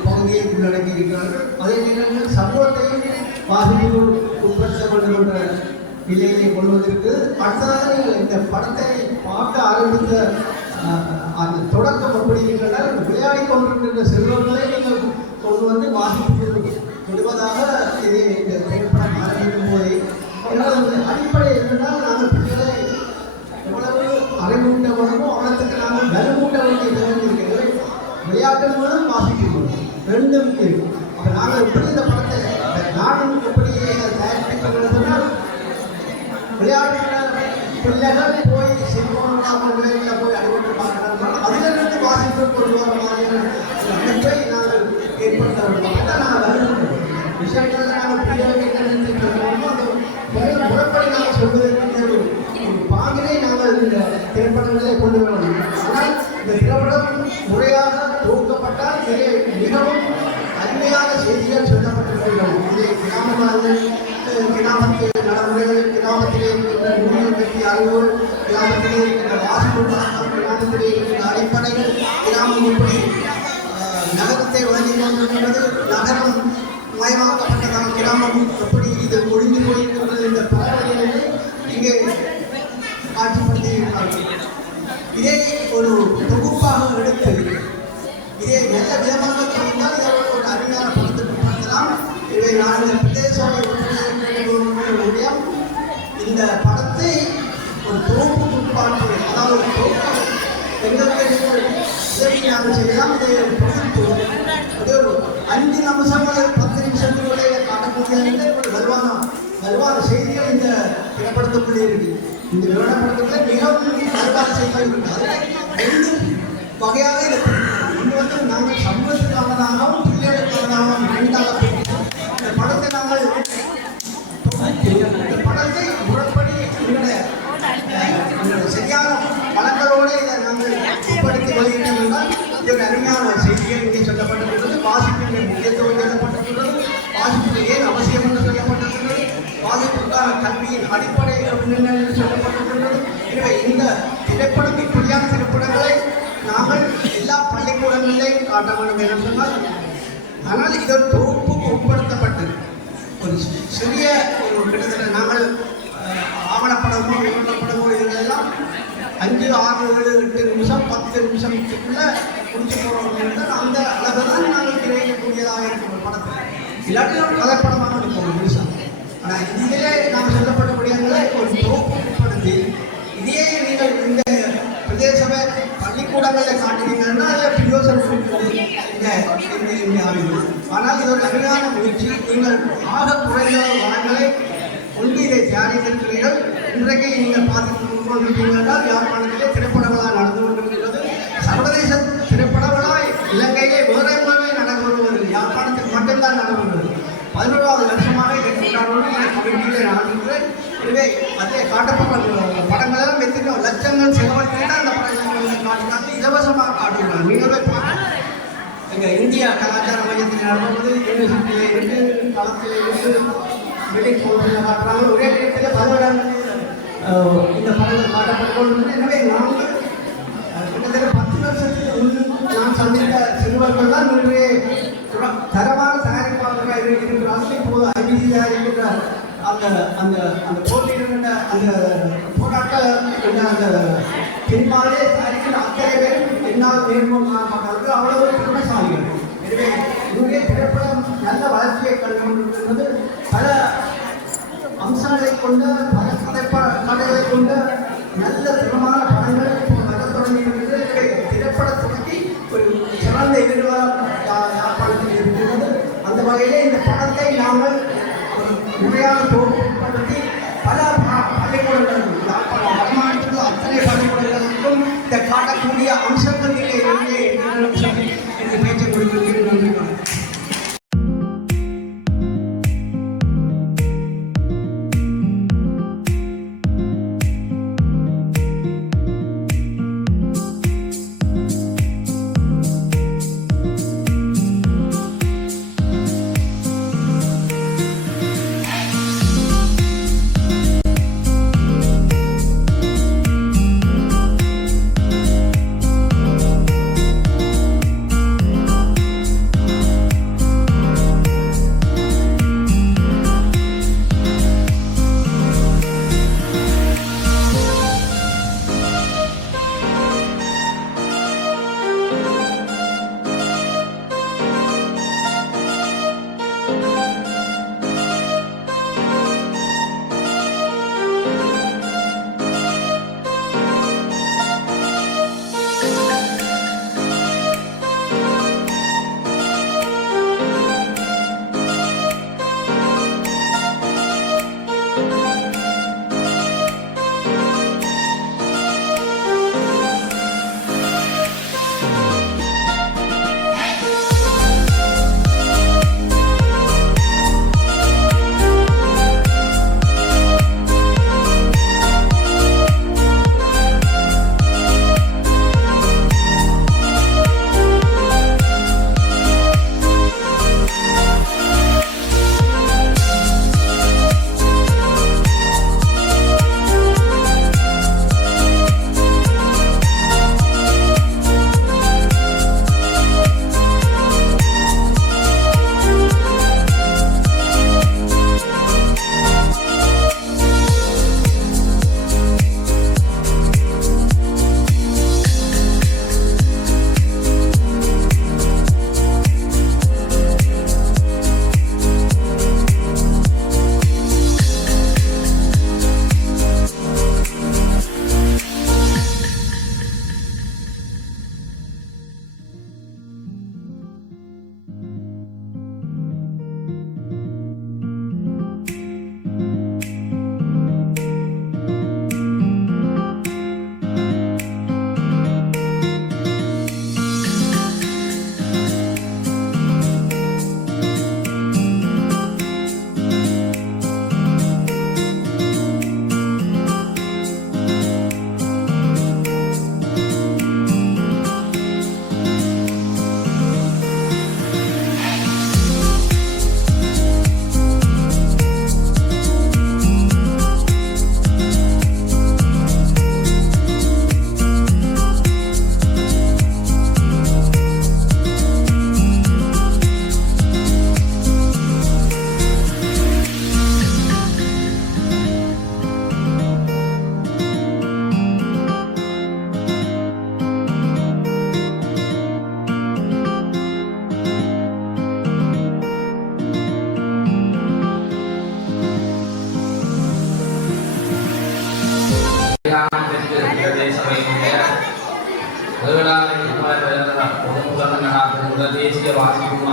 பகுதியை உள்ளடக்கி இருக்கிறார்கள். அதே நேரத்தில் சமூகத்தையும் வாசிப்புக்கு உட்படுத்த வேண்டும் என்ற நிலையை கொள்வதற்கு அடுத்ததாக இந்த படத்தை பார்க்க ஆரம்பித்த அந்த தொடக்கம் எப்படி இருக்கிறால் விளையாடி கொண்டிருக்கின்ற செல்வங்களை நீங்கள் கொண்டு வந்து வாசிப்பு விடுவதாக இதை இந்த திரைப்படம் ஆரம்பிக்கும் போதே அடிப்படை என்னென்னால் நாங்கள் பிள்ளைகளை எவ்வளவு அறிவூட்ட வேணுமோ அவ்வளோத்துக்கு நாங்கள் வலுவூட்ட வேண்டிய தேவை இருக்கிறது. விளையாட்டு மூலம் வாசிக்கும் போது ரெண்டும் இருக்கும். அப்போ நாங்கள் எப்படி இந்த படத்தை நானும் எப்படி தயாரிப்பிக்கிறதுனால் விளையாட்டு பிள்ளைகள் போய் செல்வம் விளையாட்டில் போய் அடிபட்டு பார்க்கிறார்கள். அதிலிருந்து வாசிப்பு கொண்டு வர மாதிரியான அமைப்பை நாங்கள் ஏற்படுத்த வேண்டும். நாங்கள் விஷயங்கள் நாங்கள் பிள்ளைகளுக்கு சொல்லுவோமோ அந்த முறைப்படி நாங்கள் சொல்வதற்கு ஒரு பாங்கினை நாங்கள் இந்த திரைப்படங்களை கொண்டு வரணும். ஆனால் இந்த திரைப்படம் முறையாக தொகுக்கப்பட்டால் மிகவும் அருமையான செய்திகள் சொல்லப்பட்டிருக்கின்றன. இதை கிராமத்தில் நடைமுறைகள், கிராமத்திலே இருக்கின்ற நூல்கள் பற்றிய அறிவுகள், கிராமத்திலே இருக்கின்ற வாசிப்பு பழக்கம், கிராமத்திலே இருக்கின்ற அடிப்படைகள், கிராமம் எப்படி நகரத்தை வழங்கி கொண்டிருக்கிறது, நகரம் மயமாக்கப்பட்ட கிராமம் எப்படி இது ஒழிந்து போயிருக்கிறது இந்த பரவலிலே இங்கே காட்சிப்படுத்தியிருக்கிறார்கள். இதை ஒரு தொகுப்பாக எடுத்து இதை நல்ல விதமாக இருந்தால் இதை ஒரு அருமையான படத்துக்கு பார்க்கலாம். இவை நான் இந்த பிரதேசோடைய இந்த படத்தை ஒரு தொகுப்பு பார்த்து, அதாவது ஒரு தொகுப்பு எங்களுக்கு உதவி நாங்கள் செய்யலாம். இதை தொகுத்து அது ஒரு 5 நிமிஷங்கள் 10 நிமிஷத்துக்குள்ளே காட்டக்கூடிய ஒரு வலுவான செய்திகள் இந்த திரைப்படத்துக்குள்ளே இருக்கு. இந்த விவரப்படத்துக்குள்ளே மிகவும் வலுவான செய்திகள் இருக்கு. அதில் 2 வகையாக இருக்கு. இது நாங்கள் சமூகத்துக்கானதாகவும் பிள்ளைகளுக்கானதாகவும் 2ஆக பிரிக்கிறோம். இந்த படத்தை நாங்கள் இந்த படத்தை முறைப்படி எங்களுடைய சரியான வழக்கரோடு இதை நாங்கள் உட்படுத்தி வெளியிட்டிருந்தால் இது ஒரு அருமையான செய்திகள் இங்கே சொல்லப்பட்டிருக்கிறது. வாசிப்பின் முக்கியத்துவம் சொல்லப்பட்டிருக்கிறது. வாசிப்பு ஏன் அவசியம் என்று சொல்லப்பட்டிருக்கிறது. வாசிப்புக்கான கல்வியின் அடிப்படை அப்படின்னு சொல்லப்பட்டிருக்கிறது. எனவே இந்த திரைப்படம் இப்படியான திரைப்படங்களை நாங்கள் எல்லா பள்ளிக்கூடங்களிலேயும் காட்ட வேண்டும் என்று சொன்னால், ஆனால் இது தொகுப்புக்கு உட்படுத்தப்பட்டு ஒரு சிறிய ஒரு கிட்டத்தட்ட நாங்கள் ஆவணப்படமோ விவரப்படமோ இதெல்லாம் 5, 6, 7, 8 நிமிஷம் 10 நிமிஷத்துக்குள்ள முடிச்சு போகிறோம். அந்த அளவு தான் நாங்கள் கிடைக்கக்கூடியதாக இருக்கிற படத்தில். இல்லாட்டி ஒரு கதைப்படமாக இருக்கும் நிமிஷம். ஆனால் இதிலே நாங்கள் சொல்லப்பட்டபடியாங்களே ஒரு தொகுப்பு உட்படுத்தி இதையே நீங்கள் இந்த பிரதேசமே பள்ளிக்கூடங்களில் காட்டுறீங்கன்னா அதில் பிரயோசனம் இந்த ஆய்வு. ஆனால் இது ஒரு அருமையான முயற்சி. நீங்கள் ஆக குறைந்த வளங்களை கொண்டு இதை தயாரித்திருக்கிறீர்கள். இன்றைக்கு நீங்கள் பார்த்து கொண்டிருக்கிறீர்கள். யாழ்ப்பாணத்திலே திரைப்பட விழா நடந்து கொண்டிருக்கிறது. சர்வதேச திரைப்பட விழா இலங்கையிலே வேற எங்கேயுமே நடந்து யாழ்ப்பாணத்தில் மட்டும்தான் நடந்துள்ளது. 11வது வருஷமாக இதை கொண்டாடுவது கமிட்டியிலே நடந்துள்ளது. எனவே அதிலே காட்டப்பட்ட படங்களெல்லாம் வெற்றி லட்சங்கள் செலவழித்து அந்த படங்களை காட்டினாங்க. இலவசமாக காட்டுகிறாங்க. நீங்களே பார்க்கலாம். எங்கள் இந்தியா கலாச்சார மையத்தில் நடந்தது யூனிவர்சிட்டியில் இருந்து களத்தில் இருந்து பில்டிங் போர்ட்டில் காட்டுறாங்க. ஒரே நேரத்தில் 10 இடங்களில் இந்த படங்கள் காட்டப்பட்டு கொண்டிருந்தது. எனவே நாங்கள் கிட்டத்தட்ட 10 வருஷத்துக்கு முன்பு நான் சந்தித்த சிறுவர்கள் தான் இன்றைய தரமான தயாரிப்பாளர்கள் இருக்கிறார்கள். இப்போது ஐபிசி தயாரிக்கின்ற அந்த அந்த அந்த போட்டியிடுகின்ற அந்த போராட்ட அந்த பின்பாலே தயாரிக்கிற அத்தனை பேரும் என்னால் நேர்மம் காணப்பட்டார்கள். அவ்வளவு திறமைசாலிகள். எனவே இங்கே திரைப்படம் நல்ல வளர்ச்சியை கண்டு கொண்டிருக்கிறது. பல அம்சங்களை கொண்ட பல கதைகளை கொண்ட நல்ல திறமான படங்கள் இப்போ வர தொடங்கியிருக்கிறது. திரைப்பட துறைக்கு ஒரு சிறந்த எதிர்காலம் யாழ்ப்பாணத்தில் இருக்கிறது. அந்த வகையிலே இந்த படத்தை நாங்கள் முறையாக தொகுப்படுத்தி பல பள்ளிக்கூடங்கள் யாழ்ப்பாணம் வருமானத்தில் அத்தனை பள்ளிக்கூடங்களுக்கும் இந்த காட்டக்கூடிய அம்சங்கள் என்று பேச்சை கொடுத்திருக்கிறேன். நன்றி.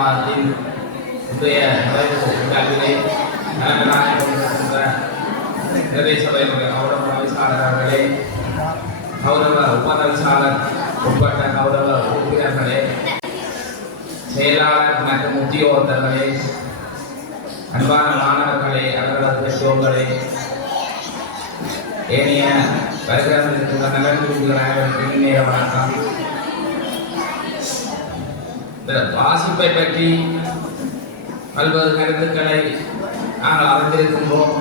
மாதத்தின் இன்றைய நடைபெறுகிற நிறைய சபையினுடைய கௌரவ தவிசாளர்களே, கௌரவ உபதவிசாளர் உட்பட்ட கௌரவ உறுப்பினர்களே, செயலாளர் மற்றும் உத்தியோகத்தர்களே, அன்பான மாணவர்களே, அவர்களது பெற்றோர்களே, ஏனைய வருகிறது இருக்கின்ற நலன்குறிகள் அனைவருக்கும் இனிய வணக்கம். இந்த வாசிப்பை பற்றி பல்வேறு கருத்துக்களை நாங்கள் அறிந்திருக்கின்றோம்.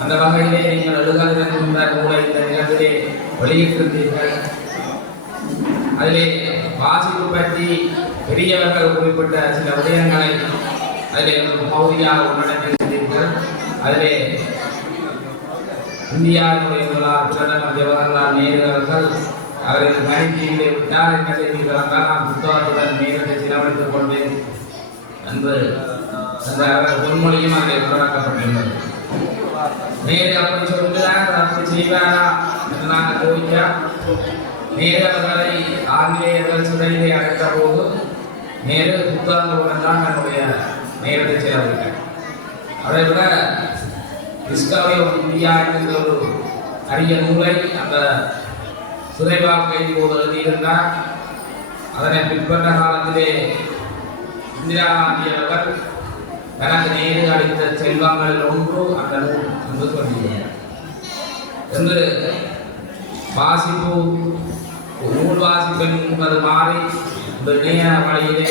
அந்த வகையிலே நீங்கள் எழுதுகின்ற நூலை இந்த நிலத்திலே வெளியிட்டிருந்தீர்கள். அதிலே வாசிப்பு பற்றி பெரியவர்கள் குறிப்பிட்ட சில விடயங்களை அதிலே பகுதியாக உள்ளடக்கியிருந்தீர்கள். அதிலே இந்தியாவுடைய பிரதமர் ஜவஹர்லால் நேரு அவர்கள் அவரின் மனைவியை விட்டார் என்ன செய்வீர்கள் என்றால் நான் புத்தகத்துடன் நேரத்தை செலவழித்துக் கொண்டேன் என்று அந்த அவர் பொன்மொழியும் அதில் உருவாக்கப்பட்டுள்ளது. நேரு அப்படி சொல்கிறார், அப்படி செய்வாரா என்று நாங்கள் கோரிக்கா. நேரு அவர்களை ஆங்கிலேயர்கள் சிறையிலே அடைத்த போது நேரு புத்தகங்களுடன் தான் தன்னுடைய நேரத்தை செலவழித்தார். அதை விட டிஸ்கவரி ஆஃப் இந்தியா என்கிற ஒரு அரிய நூலை அந்த சிறை வாழ்க்கையின் போது எழுதியிருந்தார். அதனை பிற்பட்ட காலத்திலே இந்திரா காந்தி அவர்கள் தனக்கு நேரு அளித்த செல்வங்கள் ஒன்று அந்த நூல் என்று சொல்கிறார். என்று வாசிப்பு நூல் வாசிப்பு என்பது மாறி இந்த இணைய வழியிலே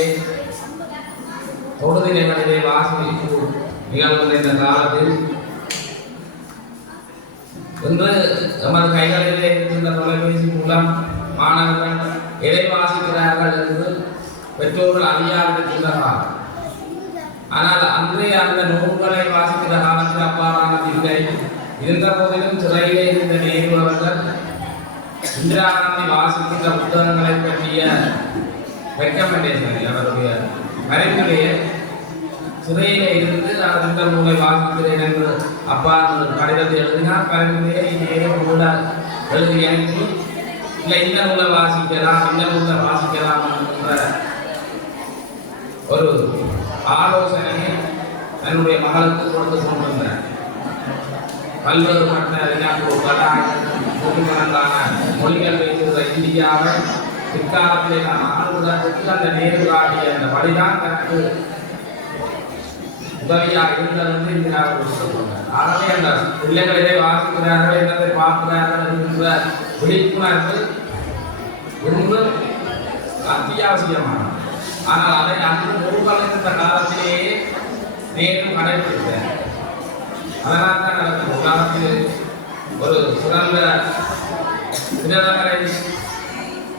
தொடுதிரைகளிலே வாசிப்பு நிகழ்வுகின்ற இந்த காலத்தில் இன்று நமது கைகளிலே இருக்கின்ற தொலைபேசி மூலம் மாணவர்கள் எதை வாசிக்கிறார்கள் என்று பெற்றோர்கள் அறியாதிருக்கின்ற காலம். ஆனால் அன்றைய அந்த நூல்களை வாசிக்கிற காலத்தில் அவ்வாறானது இல்லை. இருந்த போதிலும் சிறையிலே இருந்த நேரு அவர்கள் இந்திரா காந்தி வாசிக்கின்ற புத்தகங்களை பற்றிய ரெக்கமெண்டேஷன் அவருடைய பரிந்துரையை சிறையிலே இருந்து நான் இந்த நூலை வாசிக்கிறேன் என்று அப்பா கடிதத்தை எழுதினார். பரிந்துரையை நேரு நூலை எழுதி அனுப்பி இல்லை இந்த நூலை வாசிக்கலாம் இந்த நூலை வாசிக்கலாம் என்ற ஒரு ஆலோசனையை தன்னுடைய மகளுக்கு கொடுத்து கொண்டிருந்தார். பல்வேறு நூற்றுக்கணக்கான மொழிகள் வைத்திருந்த இந்தியாவை பிற்காலத்திலே நான் ஆளுவதற்கு அந்த நேரு காட்டிய அந்த வழிதான் தனக்கு உதவியாக இருந்தது இந்தியாவுக்கு சொல்லுவாங்க. ஆகவே அந்த பிள்ளைகள் இதை வாசிக்கிறார்கள் என்னத்தை பார்க்கிறார்கள் என்கின்ற விழிப்புணர்வு இன்று அத்தியாவசியமானது. ஆனால் அதை அன்று நூல்கள் இருந்த காலத்திலேயே நேரும் கடைபிடித்தார். அதனால் தான் நடக்கும் உலகத்தில் ஒரு சிறந்த பிரதமரை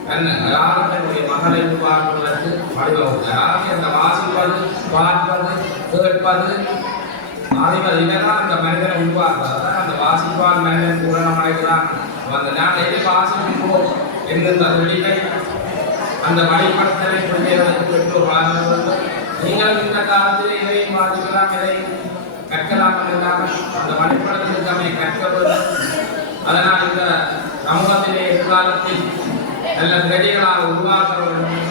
தன்னுடைய மகளை உருவாக்குவதற்கு வழிவகுத்தார். அந்த வாசிப்பது, பார்ப்பது, கேட்பது, அறிவது இதெல்லாம் அந்த மனிதனை உருவாக்குறது. அந்த வாசிப்பால் மனிதன் பூரணம் அடைகிறான். அந்த நாளை வாசிப்போம் என்கின்ற வெளியை அந்த வழிபடுத்தலை பிள்ளைகளுக்கு பெற்றோர் வாழ்ந்தவர்கள் நீங்கள் இந்த காலத்தில் எதையும் வாசிக்கலாம், எதை கற்கலாம் என்றாமல் அந்த வழிபடுத்தலுக்கு நம்மை கற்க வேண்டும். அதனால் இந்த சமூகத்திலே எதிர்காலத்தில் நல்ல பிரதிகளாக உருவாக்க வேண்டும்.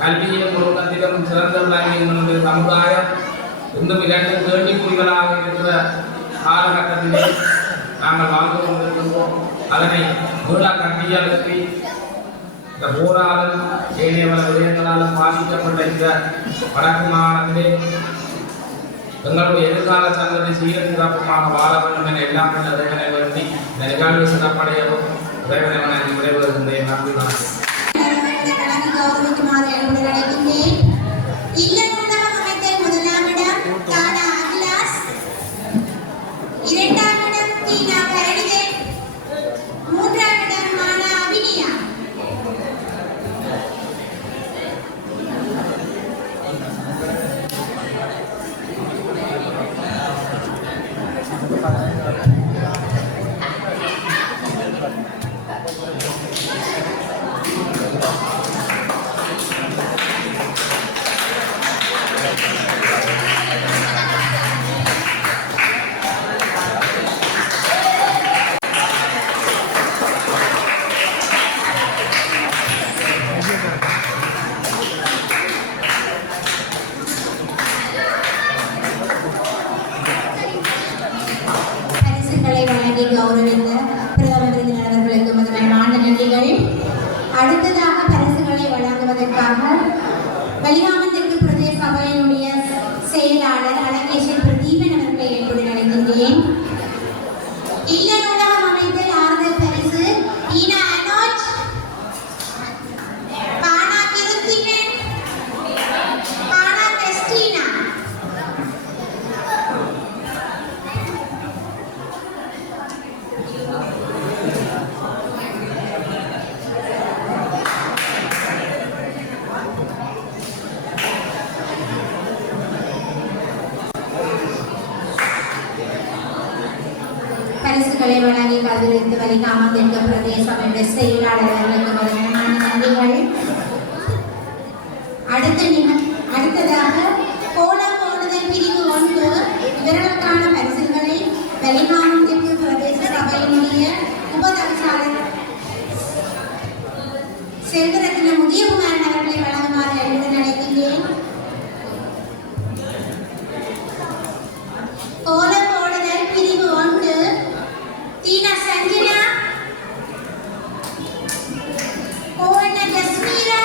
கல்வியிலும் ஒழுக்கத்திலும் சிறந்த விளங்கிய சமுதாயம் இன்னும் இரண்டு கேள்விக்குறிகளாக இருக்கிற காலகட்டத்திலே நாங்கள் வாழ்ந்து கொண்டிருக்கின்றோம். அதனை மீள கட்டியெழுப்பி இந்த போராலும் ஏனைய விடயங்களாலும் பாதிக்கப்பட்ட இந்த வடக்கு மாகாணத்திலே எங்களுடைய எதிர்கால சங்கத்தை சீரும் சிறப்புமாக வாழ வேண்டும் என எல்லாம் இறைவனை வேண்டி இந்த நிகழ்வு சிறப்படையவும் இறைவனை வணங்கி விடைபெறுகின்றேன். நன்றி, வணக்கம். இரண்டாம் இடம் தீனா பரணிதன், மூன்றாம் இடம் மானா அபினியா. பரிசுகளை வழங்கி கதிரித்து வலிகாமத்திற்கு பிரதேச சபை செயலாளர்களுக்கு மனமான நன்றிகள். அடுத்ததாக கோலம் போடுதல் பிரிவு 1 இவர்களுக்கான பரிசுகளை வலிகாமத்திற்கு பிரதேச சபையினுடைய உபதவிசாளர் செல்வரத்தின முதியகுமாரன் அவர்களை வழங்குமாறு அன்புடன் அழைக்கின்றேன். கோலம் போடுதல் பிரிவு 1 தீனா சஞ்சனா, கோவண்ண ஜஸ்மீரா,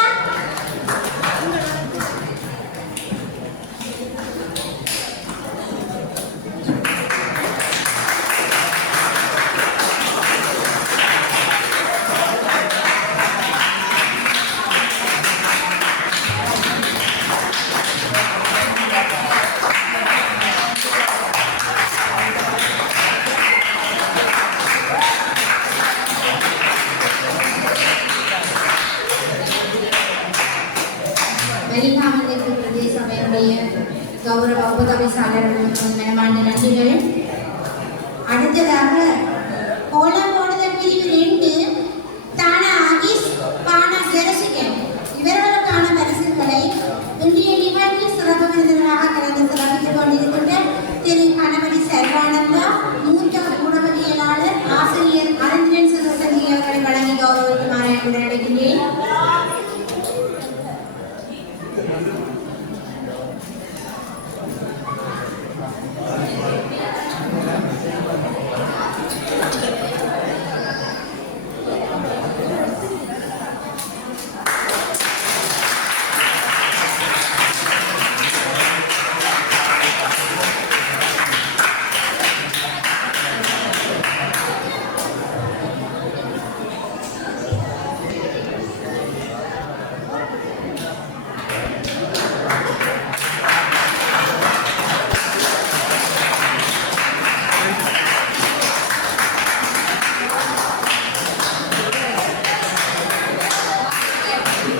வலிகாமத்திற்கு பிரதேச சபையினுடைய கௌரவ உபதவிசாளர்களுக்கு மனமான நன்றிகள். அடுத்ததாக கோலம் போடுதல் பிரிவு 2 தானா ஆகிஸ், பானா ஜெருசலேம் இவர்களுக்கான பரிசுகளை இன்றைய நிகழ்வில் சிறப்பு விருந்தினராக கலந்து சிறப்பித்துக் கொண்டிருக்கின்ற திரு கணபதி சர்வானந்தா, மூத்த ஊடகவியலாளர் ஆசிரியர் அரந்திரன் சிவசந்தி அவர்களை வழங்கி கௌரவிக்குமாறு அன்புடன் அழைக்கின்றேன்.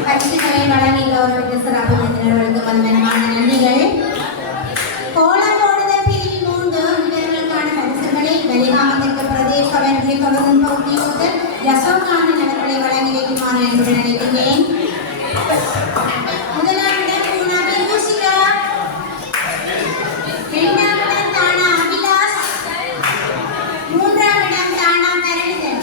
பரிசுகளை வழங்கி கௌரவித்த சிறப்பு விருந்தினர்களுக்கு மனமான நன்றிகள். கோலம் போடுதல் பிரிவு 3 இவர்களுக்கான பரிசுகளை வலிகாமத்திற்கு பிரதேச சபை தொழில்நுட்ப உத்தியோகர் யசோகானன் அவர்களை வழங்கி வைக்குமாறு அன்புடன் அழைக்கின்றேன். முதலாமிடம் பூனாவி ஊசிகா, இரண்டாமிடம் தானா அபிலாஸ், மூன்றாமிடம் தானா மரணிதன்.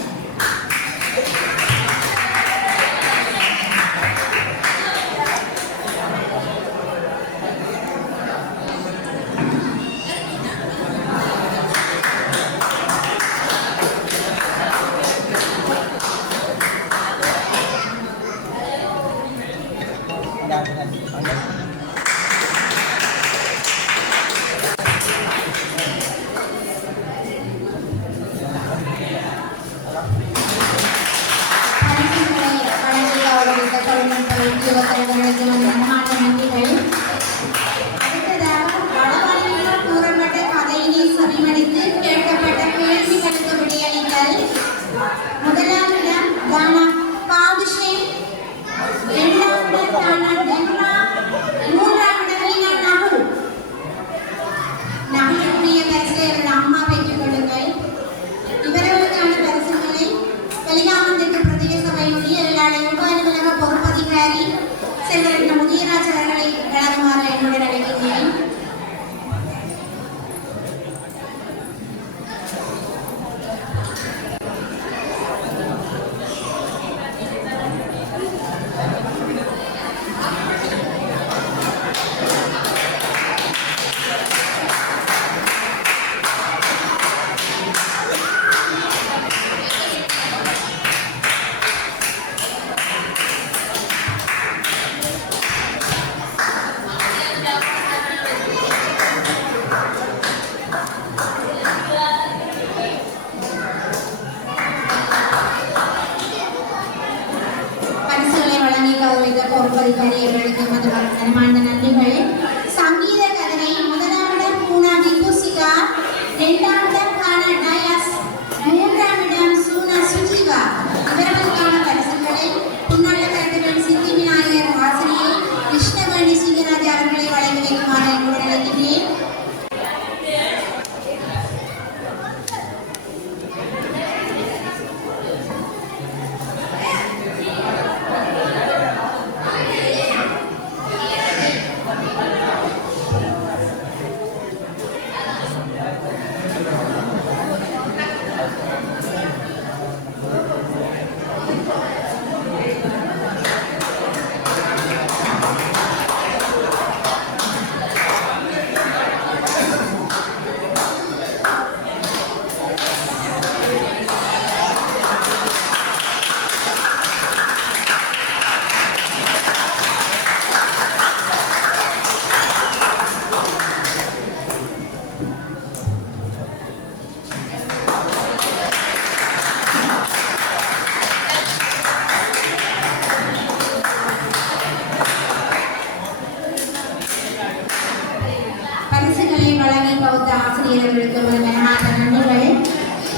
பௌத்த ஆசிரியர்களுக்கு மனமார்ந்த நன்றிகள்.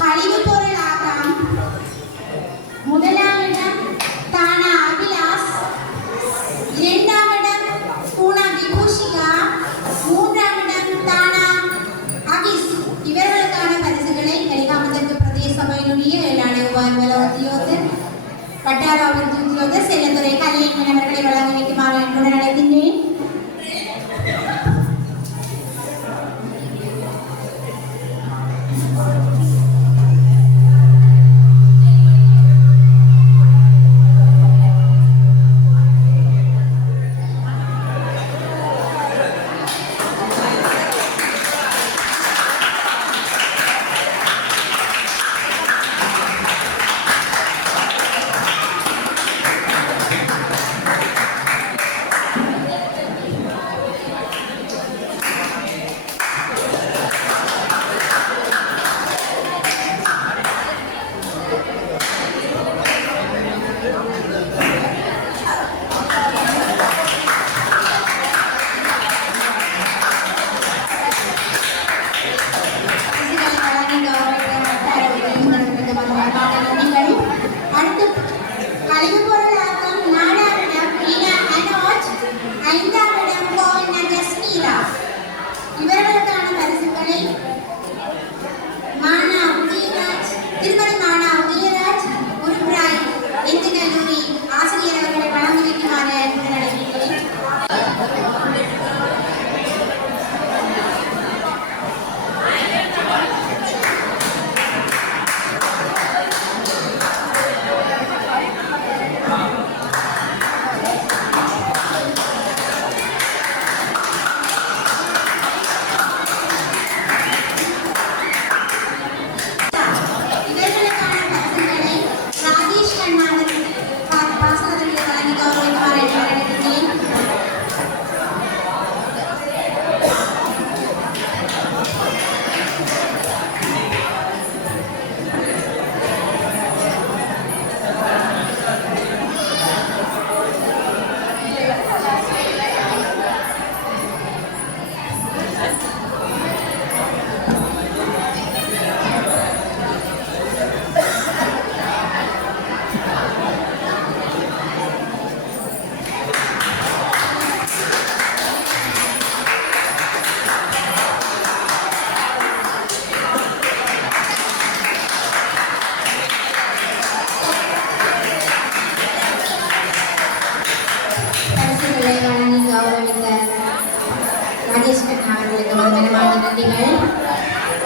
கழிவு பொருளாக்கம் முதலாமிடம் தானா அபிலாஷ், இரண்டாம் இடம் பூனா விபூஷிகா, மூன்றாம் இடம் தானா அகிஸ். இவர்களுக்கான பரிசுகளை கலிகாமத்திற்கு பிரதேச சபையினுடைய ஏழாண்டு உபார்வல உத்தியோகர் வட்டார அபிவிருத்தி உத்தியோகர் செல்லத்துறை கலைஞர் அவர்களை வழங்கி வைக்குமாறு அன்புடன் அழைக்கின்றேன்.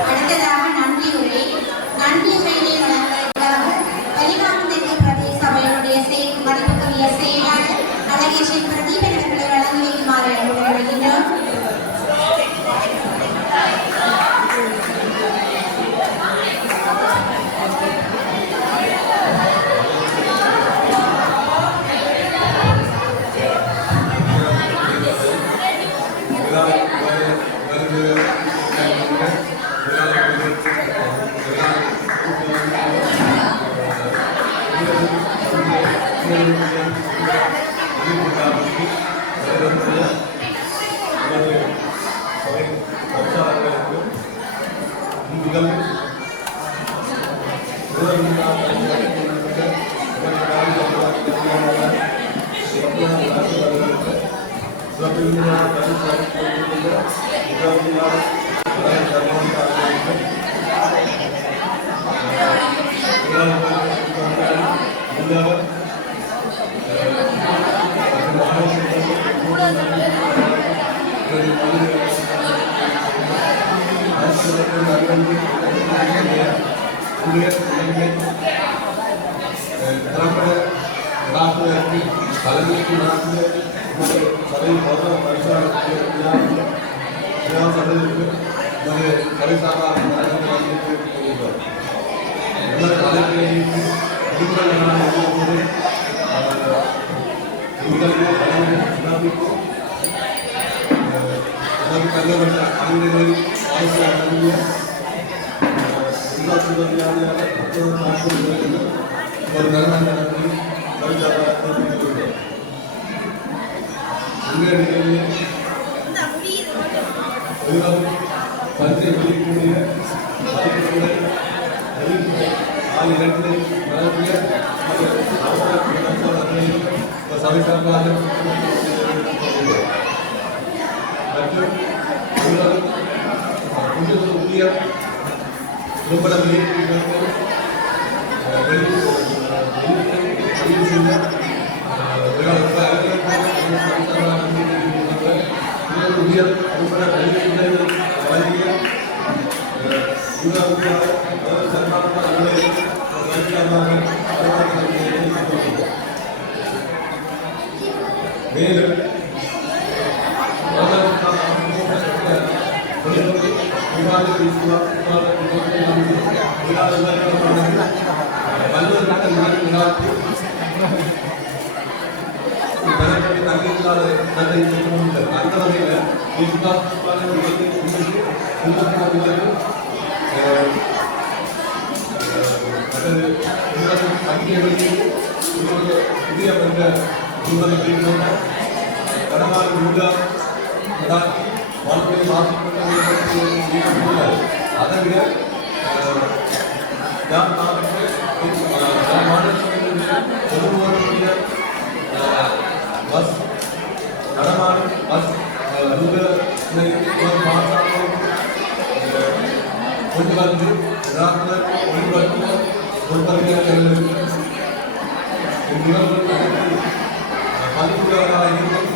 அடுத்ததாக நன்றியுரையினை வழங்குவதற்காக கலிகாமத்திற்கு பிரதேச சபையினுடைய மதிப்புக்குரிய செயலாளர் அழகேசன் பிரதீபன் அவர்களை வழங்கி வைக்குமாறு அன்புடன் அழைக்கின்றோம். ஒரு பரிசை வெளியிடக்கூடிய மதிப்புகள் ஆகிய இடங்களில் வழங்கிய சபை சார்பாக மற்றும் புதிய நிறுவன மேலும் அந்த வகையில் புதிய கடமாறு உள்ள வாழ்க்கையை மாற்றிக்கொள்ள அதை விட மாநிலத்தினுடைய பஸ் நடமாடும் பஸ் கொண்டு வந்து மதிப்புள்ளவர்களாக இருக்கும்